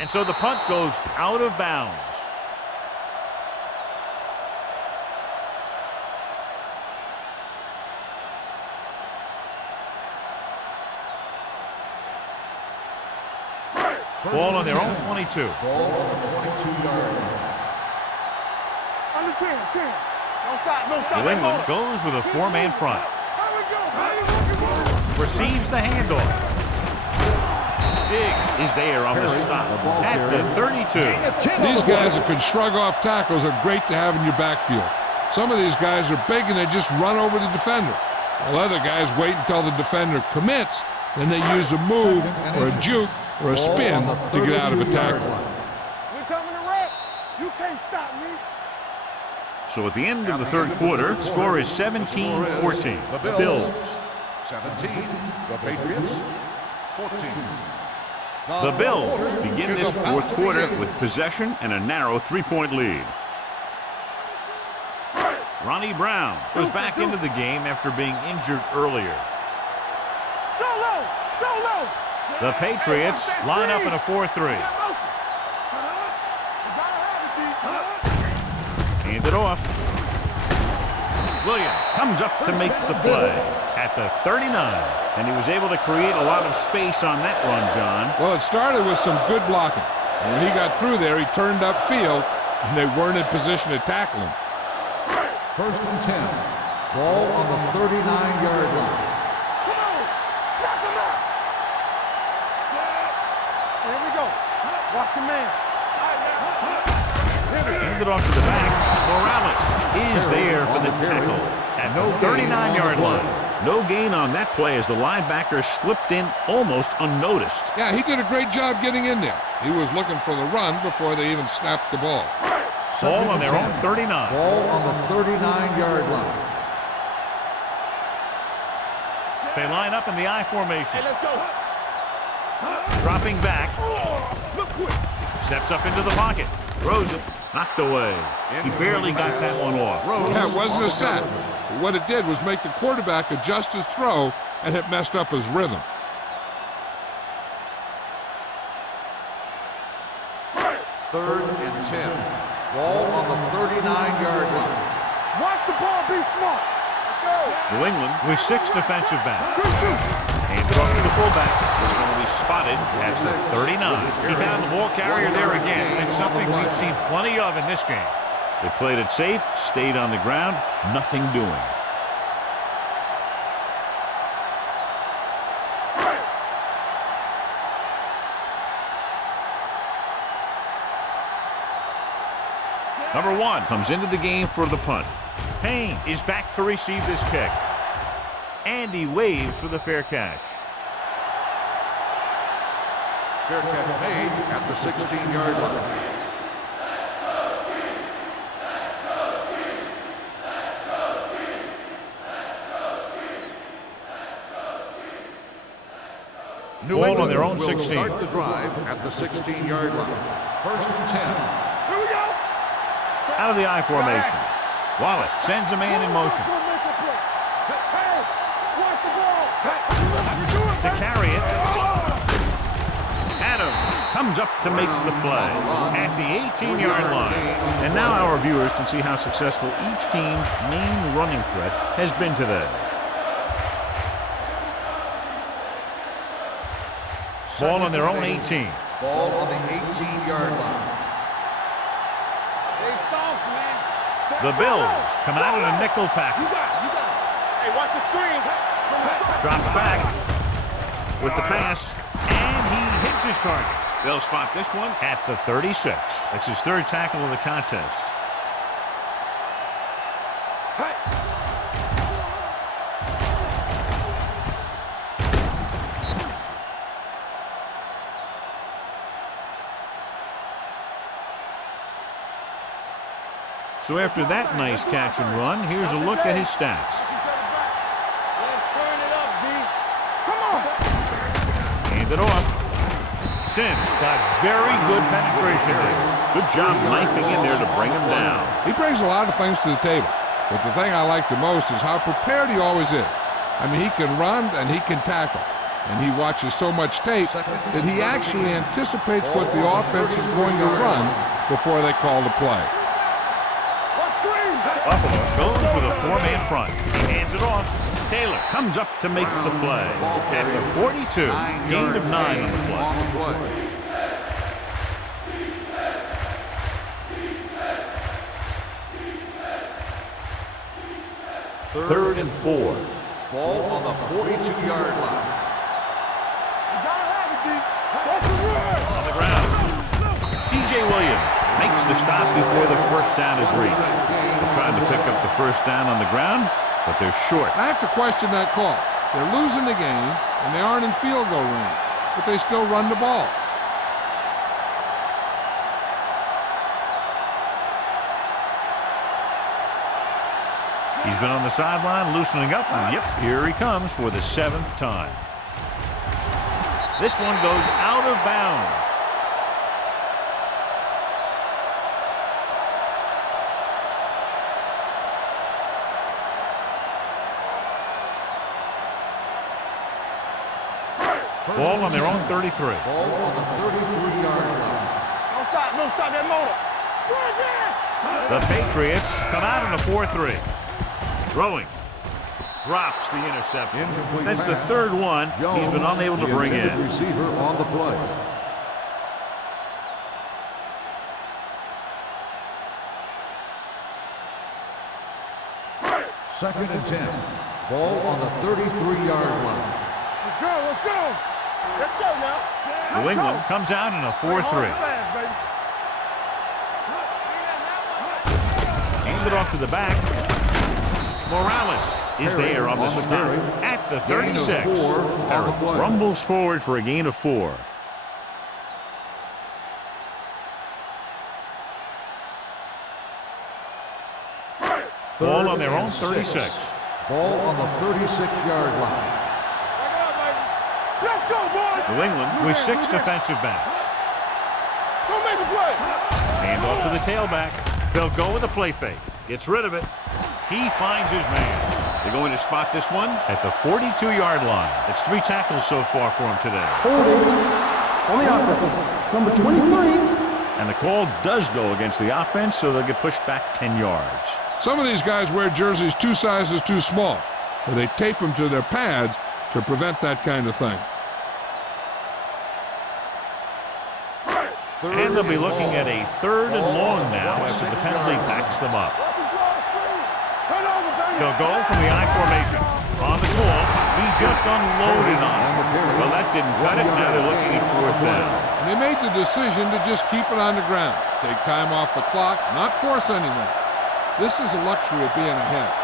And so the punt goes out of bounds. Ball on their own 22. Ball on the 22-yard line. Under 10. Don't stop. No stop. New England goes with a 4-man front. Receives the handoff. Big is there on the stop at the 32. These guys that can shrug off tackles are great to have in your backfield. Some of these guys are big and they just run over the defender. While other guys wait until the defender commits, then they use a move or a juke or a spin to get out of a tackle. We coming to wreck. You can't stop me. So at the end of the third quarter, the score is 17-14. The Bills 17, the Patriots 14. The Bills begin this fourth quarter with possession and a narrow 3-point lead. Ronnie Brown goes back into the game after being injured earlier. Solo. The Patriots line up in a 4-3. Hand it off. Williams comes up to make the play at the 39. And he was able to create a lot of space on that run, John. Well, it started with some good blocking. And when he got through there, he turned upfield, and they weren't in position to tackle him. First and 10. Ball on the 39-yard line. Come on. Knock him out. Here we go. Watch your man. Hand it off to the back. Morales is there for the tackle at the 39-yard line. No gain on that play as the linebacker slipped in almost unnoticed. Yeah, he did a great job getting in there. He was looking for the run before they even snapped the ball. Ball on their own 39. Ball on the 39-yard line. They line up in the I formation. Hey, let's go. Dropping back. Look quick. Steps up into the pocket. Throws it. Knocked away. He barely got that one off. Yeah, it wasn't a sack. But what it did was make the quarterback adjust his throw, and it messed up his rhythm. Third and 10. Ball on the 39-yard line. Watch the ball. Be smart. Let's go. New England with 6 defensive backs. Hand it off to the fullback. This one will be spotted at the 39. He found the ball carrier there again. It's something we've seen plenty of in this game. They played it safe, stayed on the ground, nothing doing. Number 1 comes into the game for the punt. Payne is back to receive this kick. And he waves for the fair catch. Fair catch made at the 16-yard line. Ball on their own will 16. start the drive at the 16-yard line. First and 10. Here we go. Out of the I formation. Wallace sends a man in motion. Hey, watch the ball. To carry it. Adams comes up to make the play at the 18-yard line. And now our viewers can see how successful each team's main running threat has been today. Ball on their own 18. Ball on the 18-yard line. Hey, soft, man. The Bills come out in a nickel package. Hey, watch the screen. Drops back with the pass, and he hits his target. They'll spot this one at the 36. That's his third tackle of the contest. So after that nice catch and run, here's a look at his stats. Let's turn it up, D. Come on. Hand it off. Sims got very good penetration there. Good job knifing in there to bring him down. He brings a lot of things to the table, but the thing I like the most is how prepared he always is. I mean, he can run and he can tackle, and he watches so much tape that he actually anticipates what the offense is going to run before they call the play. Buffalo goes with a four-man front. He hands it off. Taylor comes up to make the play at the 42. Gain of 9 on the play. Third and 4. Ball on the 42-yard line. On the ground. DJ Williams makes the stop before the first down is reached. They're trying to pick up the first down on the ground, but they're short. I have to question that call. They're losing the game, and they aren't in field goal range, but they still run the ball. He's been on the sideline loosening up, and yep, here he comes for the 7th time. This one goes out of bounds. Ball on their own 33. Ball on the 33-yard line. Don't stop that motor. The Patriots come out in a 4-3. Throwing. Drops the interception. Incomplete That's the pass. third one he's been unable to bring The in. receiver on the play. Second and 10. Ball on the 33-yard line. Let's go, let's go. Let's go now. New England comes out in a 4-3. Hands it off to the back. Morales is there on the stop at the 36. Harry rumbles forward for a gain of 4. Ball on their own 36. Ball on the 36-yard line. Let's go, boys. New England with 6 defensive backs. Don't make a play. Hand off to the tailback. They'll go with a play fake. Gets rid of it. He finds his man. They're going to spot this one at the 42-yard line. That's 3 tackles so far for him today. Holding on the offense. Number 23. And the call does go against the offense, so they'll get pushed back 10 yards. Some of these guys wear jerseys 2 sizes too small, or they tape them to their pads to prevent that kind of thing. And they'll be looking at a 3rd and long now after the penalty backs them up. They'll go from the I formation. On the call, he just unloaded on him. Well, that didn't cut it. Now they're looking at 4th down. And they made the decision to just keep it on the ground, take time off the clock, not force anything. This is a luxury of being ahead.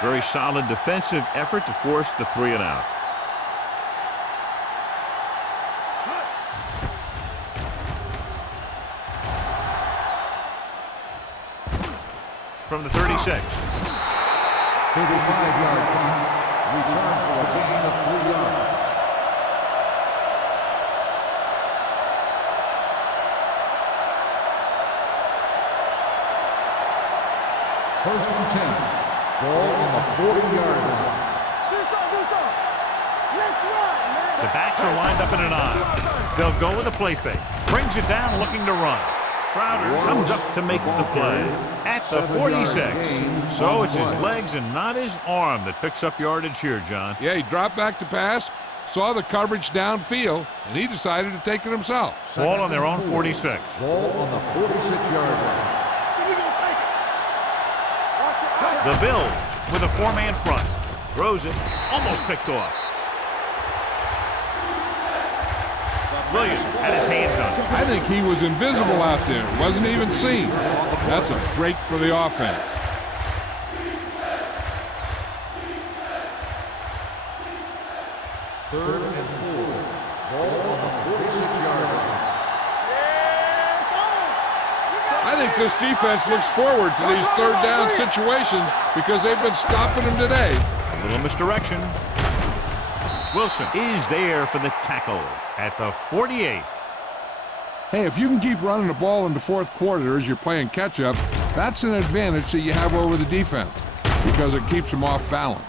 Very solid defensive effort to force the 3 and out. from the 36. 35-yard punt. Return for a gain of 3 yards. First and 10. Ball on the 40-yard line. The backs are lined up in an I. They'll go with a play fake. Brings it down looking to run. Crowder comes up to make the play at the 46. So it's his legs and not his arm that picks up yardage here, John. Yeah, he dropped back to pass, saw the coverage downfield, and he decided to take it himself. Ball on their own 46. Ball on the 46-yard line. The Bills with a 4-man front. Throws it, almost picked off. Williams had his hands on it. I think he was invisible out there. Wasn't even seen. That's a break for the offense. Third and 4. Ball on the 46-yard line. I think this defense looks forward to these third down situations because they've been stopping them today. A little misdirection. Wilson is there for the tackle at the 48. Hey, if you can keep running the ball in the fourth quarter as you're playing catch-up, that's an advantage that you have over the defense because it keeps them off balance.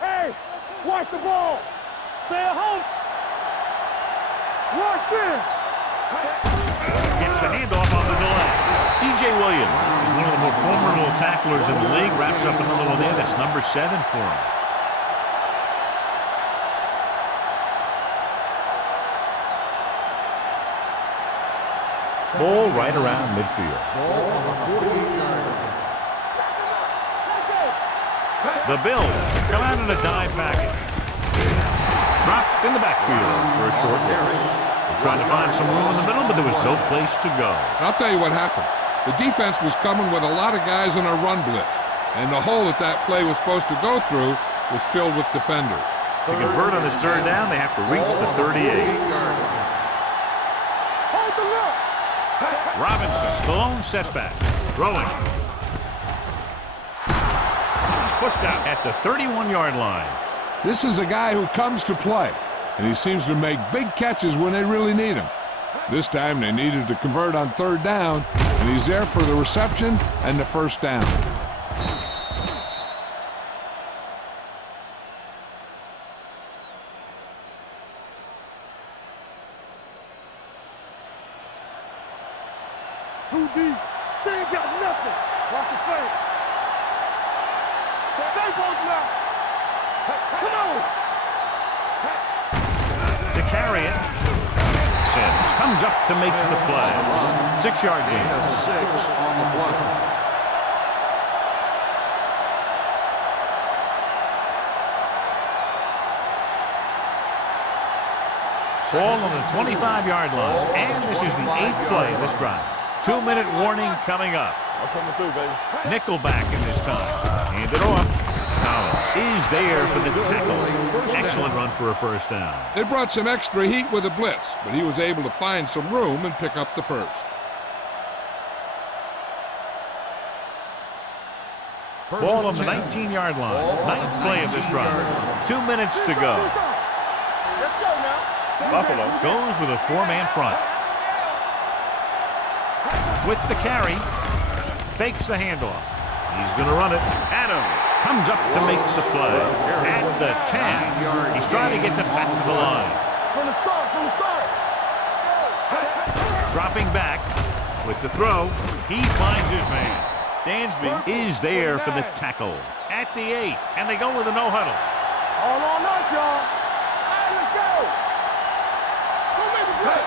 Hey, watch the ball. Stay at home. Rush in. Gets the handoff on the delay. E.J. Williams is one of the more formidable tacklers in the league. Wraps up another one there. That's number 7 for him. Ball right around midfield. Ball on the 48-yard line. The Bills come out in a dime package. Dropped in the backfield for a short loss. They're trying to find some room in the middle, but there was no place to go. I'll tell you what happened. The defense was coming with a lot of guys in a run blitz, and the hole that that play was supposed to go through was filled with defenders. To convert on this third down, they have to reach the 38. Hold the look. Robinson, the lone setback. Throwing. He's pushed out at the 31-yard line. This is a guy who comes to play, and he seems to make big catches when they really need him. This time they needed to convert on third down, and he's there for the reception and the first down. Too deep. They ain't got nothing. Watch the fake. Stay both now. Come on. To carry it. Sims comes up to make the play. 6-yard Gain gain. of 6 on the play. Ball on the 25-yard line. And this is the 8th play of this drive. 2-minute warning coming up. I'm coming through, baby. Nickelback in this time. Hand it off. Collins is there for the tackle. Excellent run for a first down. They brought some extra heat with a blitz, but he was able to find some room and pick up the first. Ball on the 19-yard line. 9th play of this drive. 2 minutes to go. Let's go now. Buffalo goes with a 4-man front. With the carry, fakes the handoff. He's going to run it. Adams comes up to make the play. At the 10, he's trying to get them back to the line. From the start. Dropping back with the throw. He finds his man. Dansby is there for the tackle. At the 8, and they go with a no-huddle. All on us, y'all. All right, let's go. Go make the play.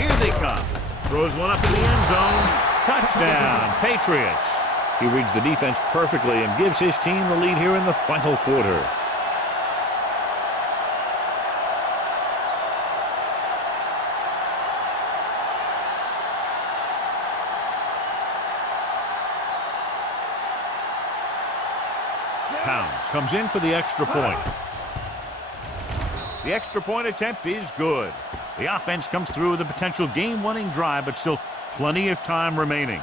Here they come. Throws one up in the end zone. Touchdown, Patriots. He reads the defense perfectly and gives his team the lead here in the final quarter. Pounds comes in for the extra point. The extra point attempt is good. The offense comes through with a potential game-winning drive, but still plenty of time remaining.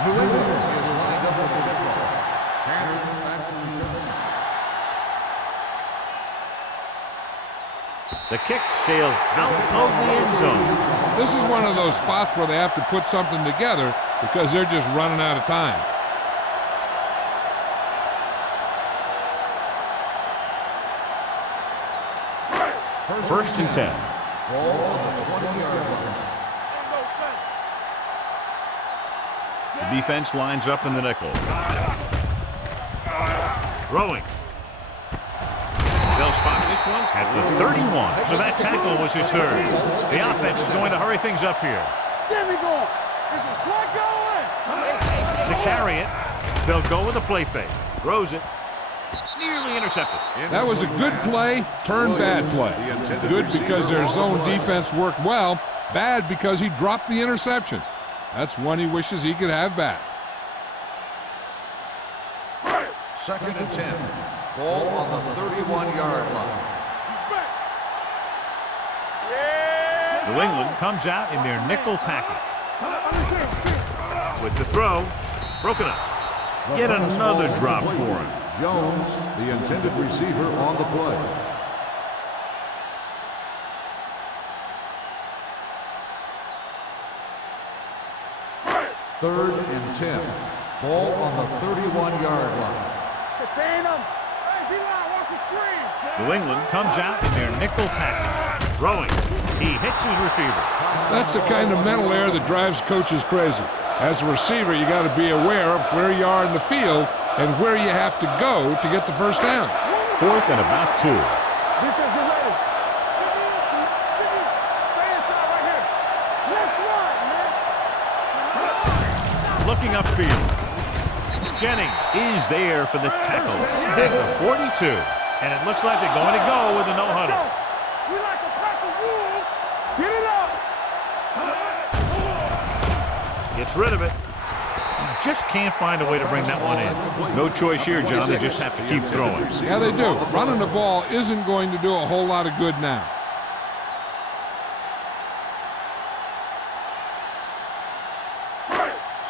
New England is lined up with the football. Tanner back to return. The kick sails out of the end zone. This is one of those spots where they have to put something together because they're just running out of time. First and 10. Ball on the 20-yard line. The defense lines up in the nickel. Throwing. They'll spot this one at the 31. So that tackle was his third. The offense is going to hurry things up here. Get me going. Is the slug going? To carry it, they'll go with a play fake. Throws it. Nearly intercepted. That was a good play, turned bad play. Good because their zone defense worked well. Bad because he dropped the interception. That's one he wishes he could have back. Second and 10. Ball on the 31-yard line. New England comes out in their nickel package. With the throw, broken up. Yet another drop for him. Jones, the intended receiver, on the play. Third and 10. Ball on the 31-yard line. Contain him. Hey, D-line, watch the screen. New England comes out in their nickel package. Throwing. He hits his receiver. That's the kind of mental error that drives coaches crazy. As a receiver, you got to be aware of where you are in the field and where you have to go to get the first down. Fourth and about 2. Defense, get ready. Stay inside right here. Left line, man. Looking upfield. Jennings is there for the tackle at the 42. And it looks like they're going to go with a no-huddle. We like a pack of wolves. Get it up. Gets rid of it. You just can't find a way to bring that one in. No choice here, John. They just have to keep throwing. Yeah, they do. Running the ball isn't going to do a whole lot of good now.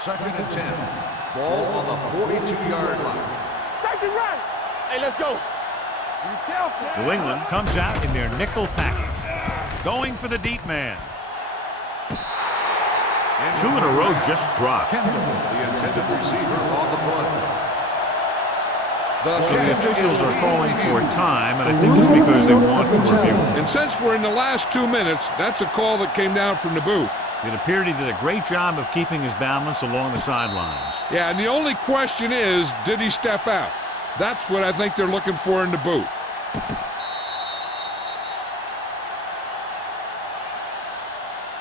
Second and 10. Ball on the 42-yard line. Safety right. Hey, let's go. Be careful. New England comes out in their nickel package. Going for the deep man. 2 in a row just dropped. Kendall, the intended receiver, on the play. So the officials are calling for time, and I think it's because they want to review. And since we're in the last 2 minutes, that's a call that came down from the booth. It appeared he did a great job of keeping his balance along the sidelines. Yeah, and the only question is, did he step out? That's what I think they're looking for in the booth.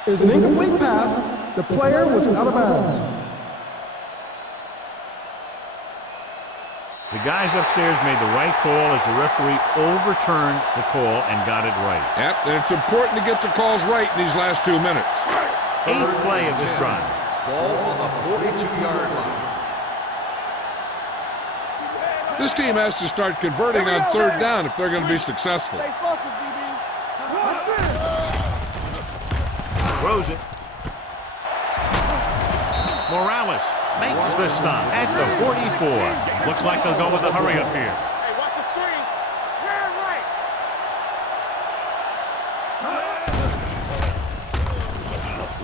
Is an incomplete pass. The player was out of bounds. The guys upstairs made the right call as the referee overturned the call and got it right. Yep, and it's important to get the calls right in these last 2 minutes. 8th play of this drive. Ball on the 42-yard line. This team has to start converting on 3rd down if they're going to be successful. Stay focused, DB. Throws it. Morales makes the stop at the 44. Looks like they'll go with a hurry up here. Hey, watch the screen. Rear right.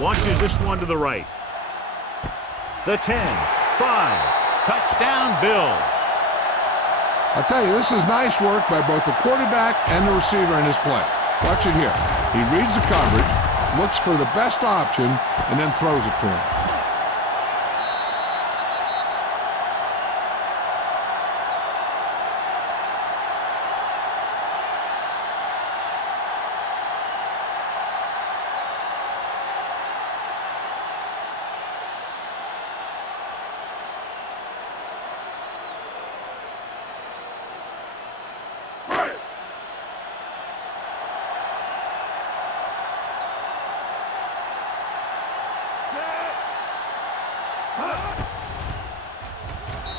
Launches this one to the right. The 10, 5, touchdown Bills. I'll tell you, this is nice work by both the quarterback and the receiver in this play. Watch it here. He reads the coverage, looks for the best option, and then throws it to him.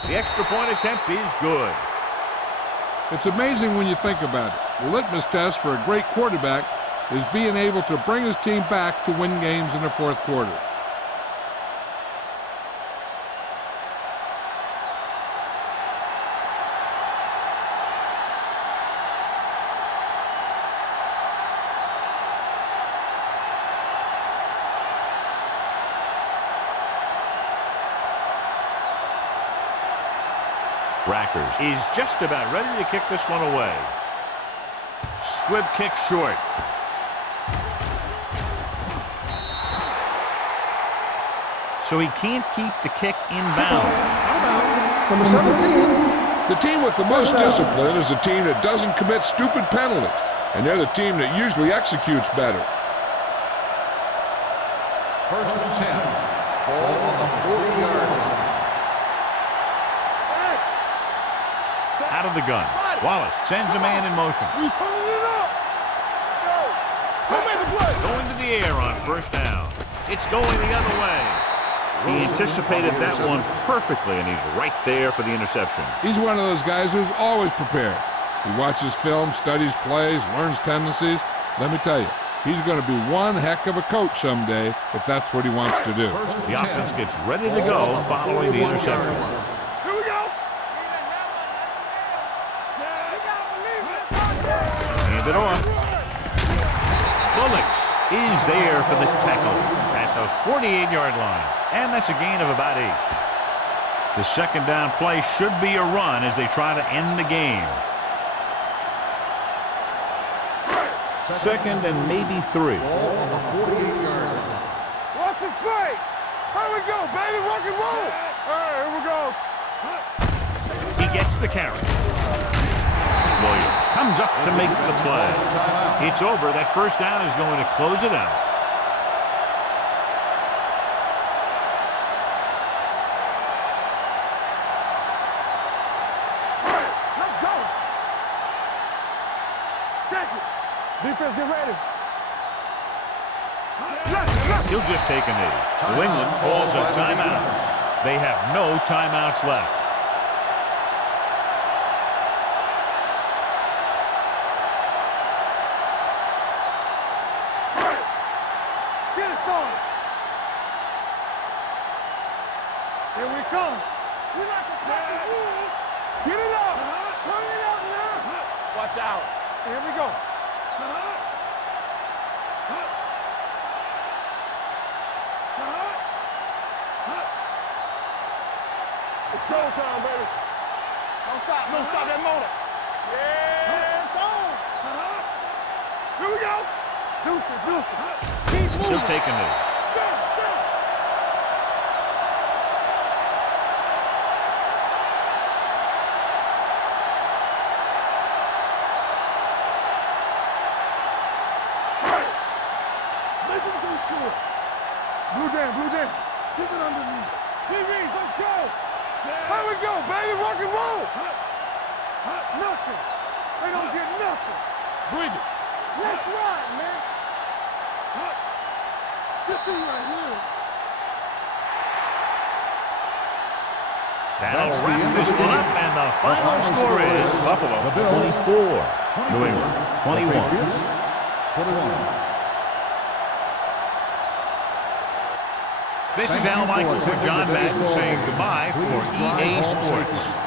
The extra point attempt is good. It's amazing when you think about it. The litmus test for a great quarterback is being able to bring his team back to win games in the fourth quarter. Rackers is just about ready to kick this one away. Squib kick short. So he can't keep the kick in bounds. Number 17. The team with the most discipline is the team that doesn't commit stupid penalties, and they're the team that usually executes better. First and 10. Ball on the 40-yard line. Out of the gun. Wallace sends a man in motion. We turning it up. Go. Who made the play? Going to the air on first down. It's going the other way. He anticipated that one perfectly, and he's right there for the interception. He's one of those guys who's always prepared. He watches film, studies plays, learns tendencies. Let me tell you, he's going to be one heck of a coach someday if that's what he wants to do. The offense gets ready to go following the interception. Here we go. Hand it off. Bullocks is there for the tackle at the 48-yard line. And that's a gain of about 8. The second down play should be a run as they try to end the game. Second and maybe 3. Ball on the 48-yard line. Watch the play. Here we go, baby. Rock and roll. All right, here we go. He gets the carry. Williams comes up to make the play. It's over. That first down is going to close it out. Let's go. Check it. Defense, get ready. He'll just take a knee. New England calls a timeout. They have no timeouts left. Get it started. Here we come. We like to set the rules. Get it up. Turn it up now. Watch out. Here we go. It's showtime, baby. Don't stop that motor. Yeah, it's on. Here we go. Deuce it. Keep moving. He'll take a knee. Go. Make him go short. Blue down. Keep it underneath. DBs, let's go. Here we go, baby. Rock and roll. Nothing. They don't get nothing. Bring it. Let's ride, man. Get these right here. That'll wrap this one up, and the final score is Buffalo 24, New England 21. 21. This is Al Michaels with John Madden saying goodbye for EA Sports.